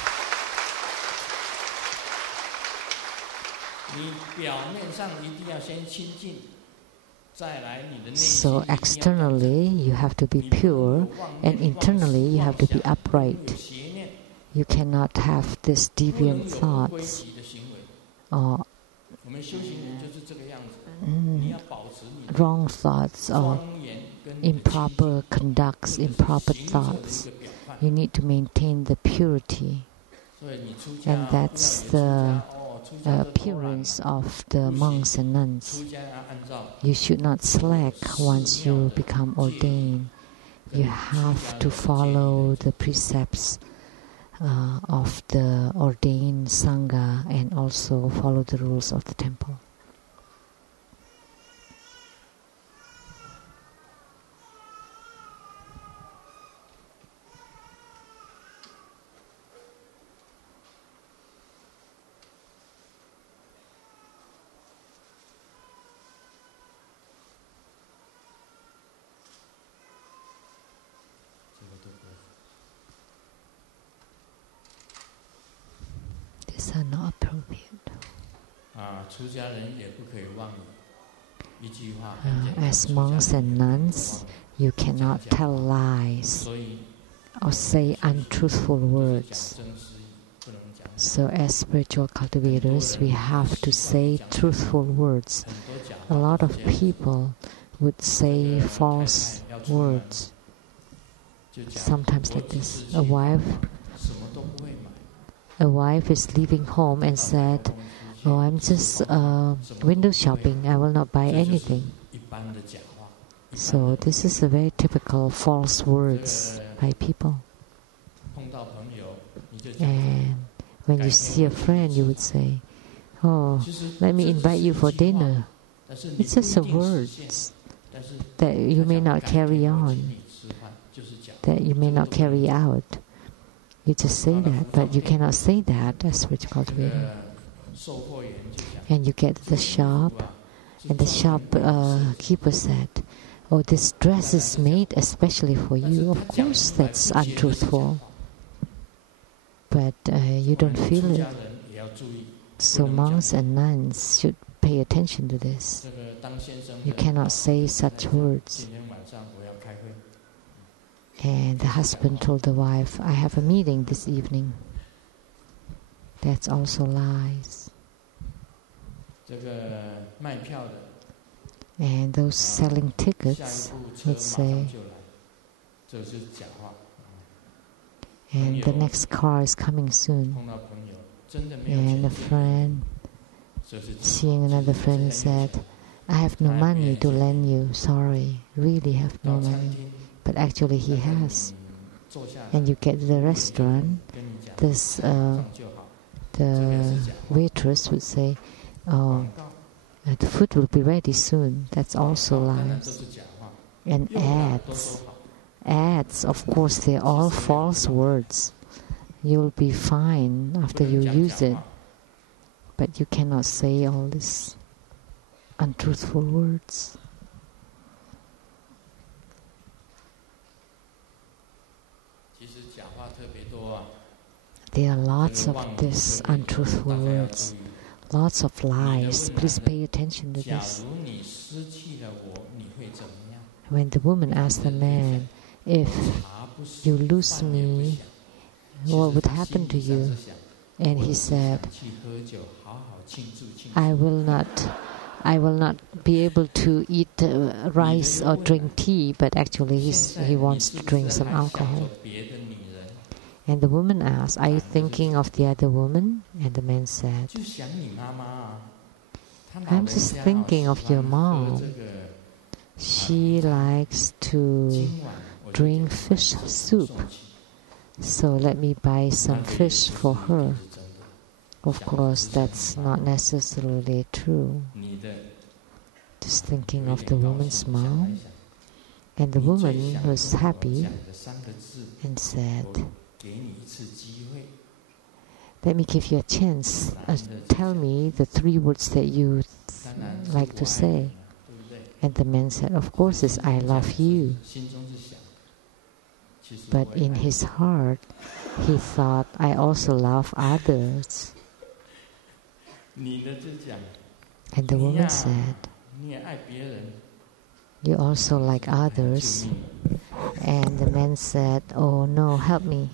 So externally you have to be pure, and internally you have to be upright. You cannot have these deviant thoughts or wrong thoughts or improper conducts, improper thoughts. You need to maintain the purity, and that's the appearance of the monks and nuns. You should not slack once you become ordained. You have to follow the precepts of the ordained Sangha and also follow the rules of the temple. These are not appropriate. As monks and nuns, you cannot tell lies or say untruthful words. So as spiritual cultivators, we have to say truthful words. A lot of people would say false words. Sometimes like this. A wife is leaving home and said, "Oh, I'm just window shopping. I will not buy anything." So this is a very typical false words by people. And when you see a friend, you would say, "Oh, let me invite you for dinner." It's just a words that you may not carry on, that you may not carry out. You just say that, but you cannot say that as spiritual cultivator. And you get to the shop, and the shop keeper said, "Oh, this dress is made especially for you." Of course, that's untruthful, but you don't feel it. So monks and nuns should pay attention to this. You cannot say such words. And the husband told the wife, "I have a meeting this evening." That's also lies. And those selling tickets would say, and the next car is coming soon. And a friend, seeing another friend, said, I have no money to lend you, sorry, really have no money. But actually he has. And you get to the restaurant, the waitress would say, oh, the food will be ready soon. That's also lies. And ads, of course, they're all false words. You'll be fine after you use it. But you cannot say all these untruthful words. There are lots of these untruthful words, lots of lies. Please pay attention to this. When the woman asked the man, if you lose me, what would happen to you? And he said, I will not be able to eat rice or drink tea, but actually he wants to drink some alcohol. And the woman asked, are you thinking of the other woman? And the man said, I'm just thinking of your mom. She likes to drink fish soup, so let me buy some fish for her. Of course, that's not necessarily true. Just thinking of the woman's mom. And the woman was happy and said, let me give you a chance. Tell me the 3 words that you like to say. And the man said, of course, it's I love you. But in his heart, he thought, I also love others. And the woman said, you also like others. And the man said, oh no, help me.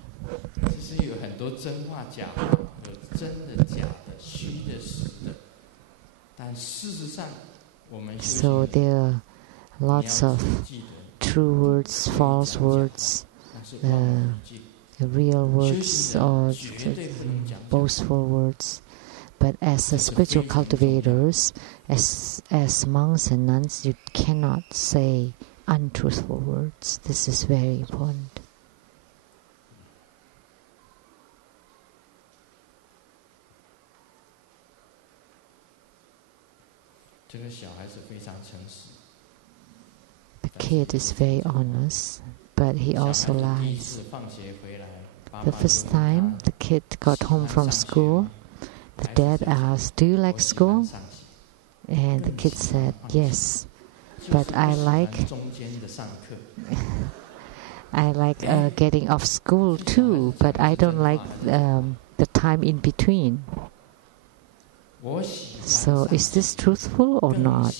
So there are lots of true words, false words, real words or boastful words. But as a spiritual cultivators, as monks and nuns, you cannot say untruthful words. This is very important. The kid is very honest, but he also lies. The first time the kid got home from school, the dad asked, do you like school? And the kid said, yes, but I like getting off school too, but I don't like the time in between. So is this truthful or not?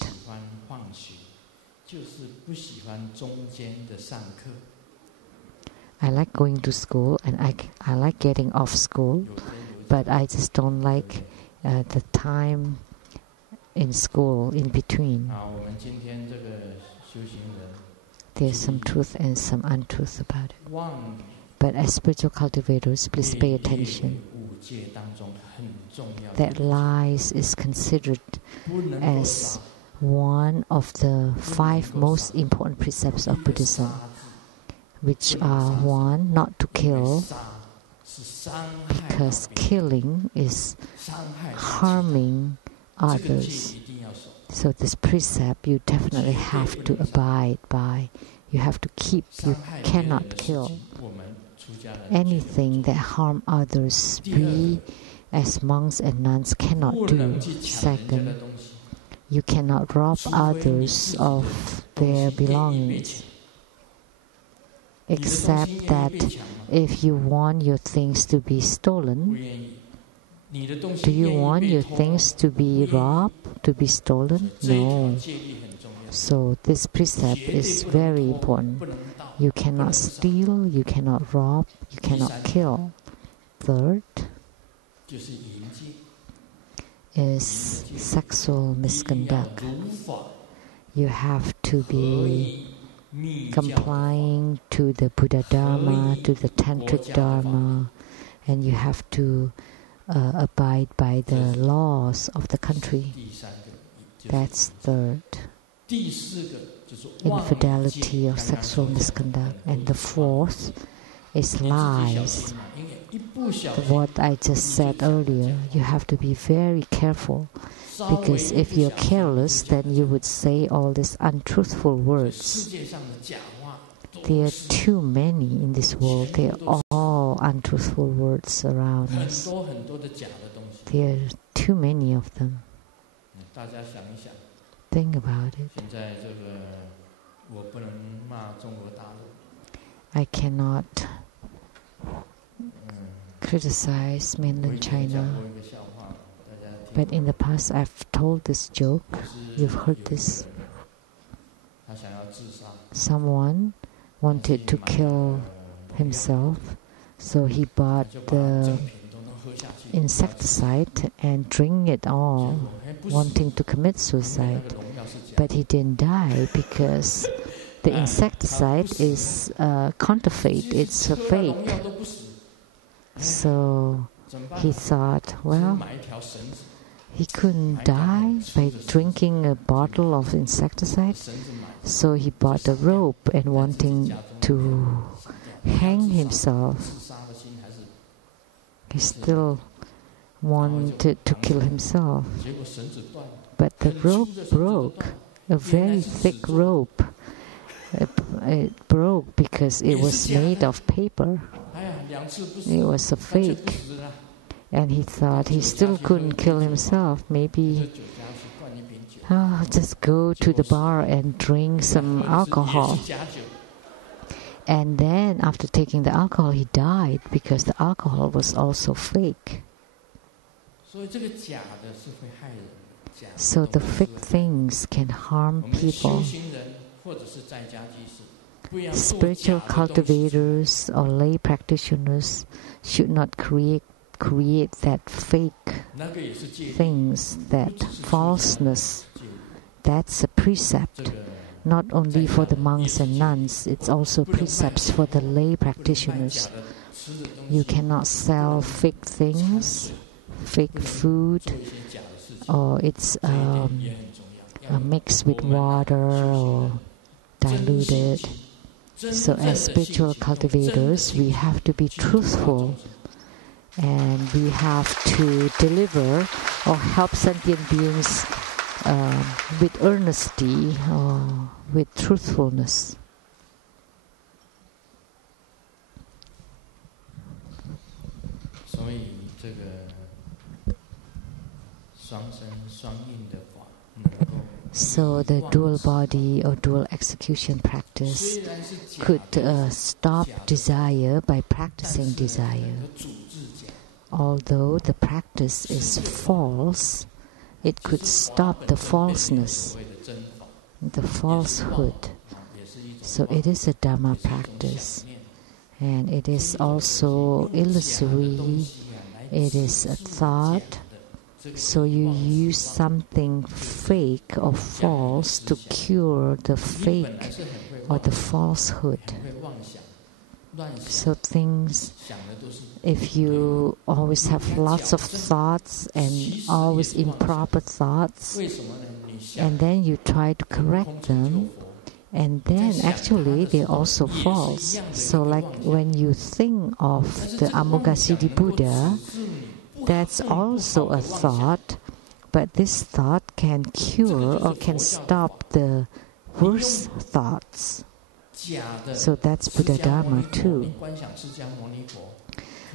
I like going to school and I like getting off school, but I just don't like the time in school in between. There's some truth and some untruth about it. But as spiritual cultivators, please pay attention. That lies is considered as one of the 5 most important precepts of Buddhism, which are 1, not to kill, because killing is harming others. So this precept you definitely have to abide by. You have to keep. You cannot kill. Anything that harm others, we as monks and nuns cannot do. 2nd, you cannot rob others of their belongings, except that if you want your things to be stolen. Do you want your things to be robbed, to be stolen? No. So this precept is very important. You cannot steal, you cannot rob, you cannot kill. 3rd, is sexual misconduct. You have to be complying to the Buddha Dharma, to the Tantric Dharma, and you have to abide by the laws of the country. That's third. Infidelity or sexual misconduct. And the fourth is lies. What I just said earlier, you have to be very careful, because if you're careless, then you would say all these untruthful words. There are too many in this world. They are all untruthful words around us. There are too many of them. Think about it. I cannot criticize mainland China, but in the past I've told this joke. You've heard this. Someone wanted to kill himself, so he bought the insecticide and drank it all, wanting to commit suicide. But he didn't die because the insecticide is counterfeit, it's a fake. So he thought, well, he couldn't die by drinking a bottle of insecticide, so he bought a rope and wanting to hang himself. He still wanted to kill himself, but the rope broke, a very thick rope. It broke because it was made of paper. It was a fake. And he thought he still couldn't kill himself. Maybe just go to the bar and drink some alcohol. And then after taking the alcohol, he died because the alcohol was also fake. So the fake things can harm people. Spiritual cultivators or lay practitioners should not create that fake things, that falseness. That's a precept, not only for the monks and nuns, it's also precepts for the lay practitioners. You cannot sell fake things, fake food, or it's mixed with water or diluted. So as spiritual cultivators, we have to be truthful, and we have to deliver or help sentient beings with earnesty or with truthfulness. So the dual body or dual execution practice could stop desire by practicing desire. Although the practice is false, it could stop the falseness, the falsehood. So it is a Dhamma practice, and it is also illusory. It is a thought. So you use something fake or false to cure the fake or the falsehood. So things, if you always have lots of thoughts and always improper thoughts, and then you try to correct them, and then actually they're also false. So like when you think of the Amoghasiddhi Buddha, that's also a thought, but this thought can cure or can stop the worst thoughts. So that's Buddha Dharma too.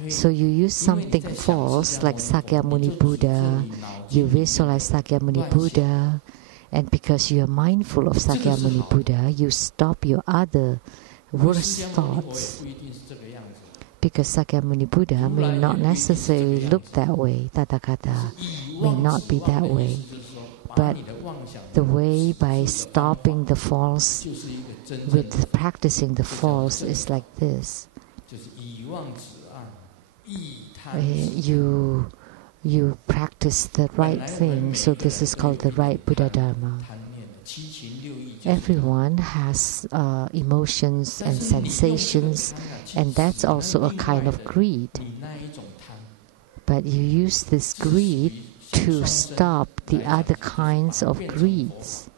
So you use something false like Sakyamuni Buddha, you visualize Sakyamuni Buddha, and because you are mindful of Sakyamuni Buddha, you stop your other worst thoughts. Because Sakyamuni Buddha may not necessarily look that way, Tathagata may not be that way. But the way by stopping the false, with practicing the false, is like this. You you practice the right thing, so this is called the right Buddha Dharma. Everyone has emotions and sensations, and that's also a kind of greed. But you use this greed to stop the other kinds of greeds.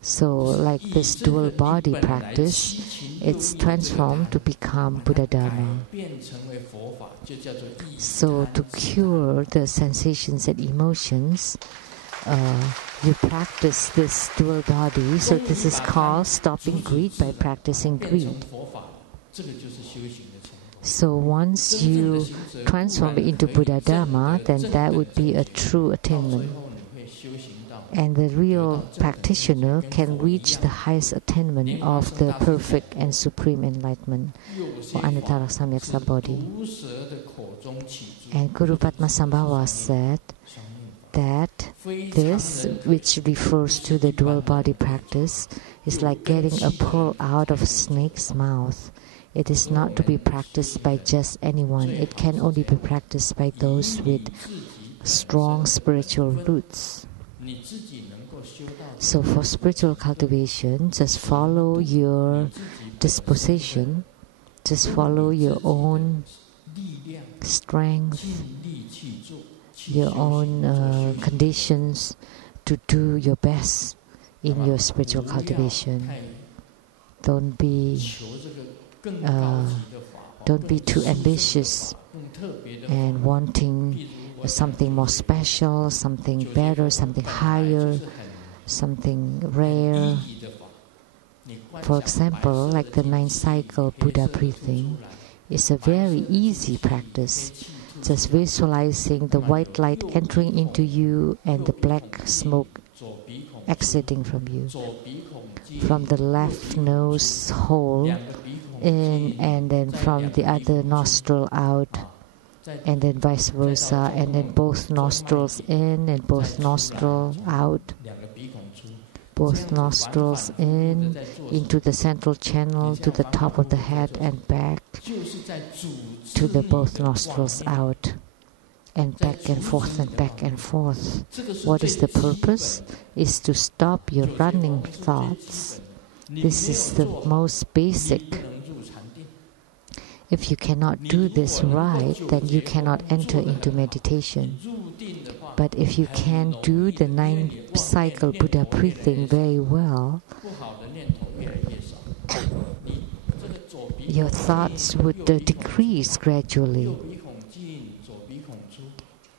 So like this dual body practice, it's transformed to become Buddha Dharma. So to cure the sensations and emotions, you practice this dual body. So this is called stopping greed by practicing greed. So once you transform it into Buddha Dharma, then that would be a true attainment. And the real practitioner can reach the highest attainment of the perfect and supreme enlightenment, or Anuttara Samyak Sambodhi. And Guru Padmasambhava said that this, which refers to the dual body practice, is like getting a pearl out of a snake's mouth. It is not to be practiced by just anyone. It can only be practiced by those with strong spiritual roots. So for spiritual cultivation, just follow your disposition, just follow your own strength, your own conditions to do your best in your spiritual cultivation. Don't be too ambitious and wanting something more special, something better, something higher, something rare. For example, like the 9th cycle Buddha breathing is a very easy practice. Just visualizing the white light entering into you and the black smoke exiting from you. From the left nose hole in, and then from the other nostril out, and then vice versa, and then both nostrils in and both nostrils out, both nostrils in, into the central channel, to the top of the head and back, to the both nostrils out, and back and forth and back and forth. What is the purpose? Is to stop your running thoughts. This is the most basic. If you cannot do this right, then you cannot enter into meditation. But if you can do the 9th cycle Buddha breathing very well, your thoughts would decrease gradually.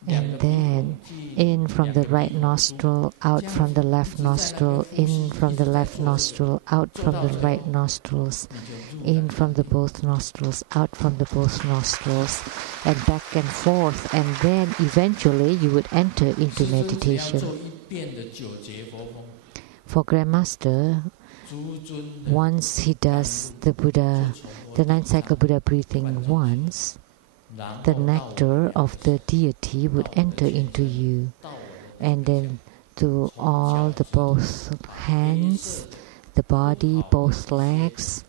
And then in from the right nostril, out from the left nostril, in from the left nostril, out from the right nostrils, in from the both nostrils, out from the both nostrils, and back and forth. And then eventually you would enter into meditation. For Grandmaster, once he does the 9th cycle Buddha breathing once, the nectar of the deity would enter into you, and then to all the both hands, the body, both legs,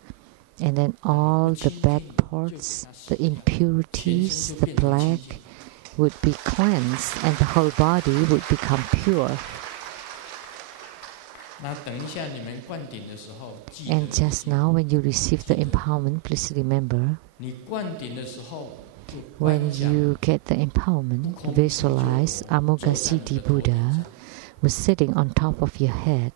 and then all the bad parts, the impurities, the black, would be cleansed, and the whole body would become pure. And just now, when you receive the empowerment, please remember, when you get the empowerment, visualize Amoghasiddhi Buddha was sitting on top of your head,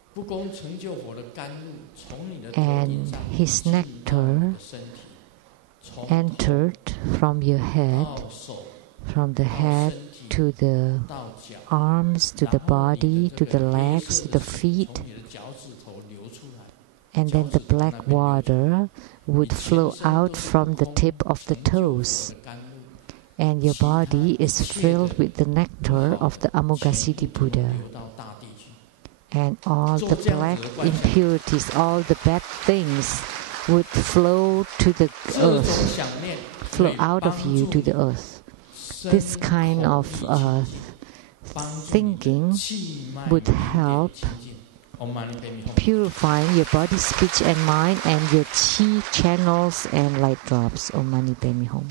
and his nectar entered from your head, from the head to the arms, to the body, to the legs, to the feet, and then the black water would flow out from the tip of the toes, and your body is filled with the nectar of the Amoghasiddhi Buddha. And all the black impurities, all the bad things would flow to the earth, flow out of you to the earth. This kind of thinking would help purifying your body, speech and mind, and your chi channels and light drops. Om Mani Padme Hum.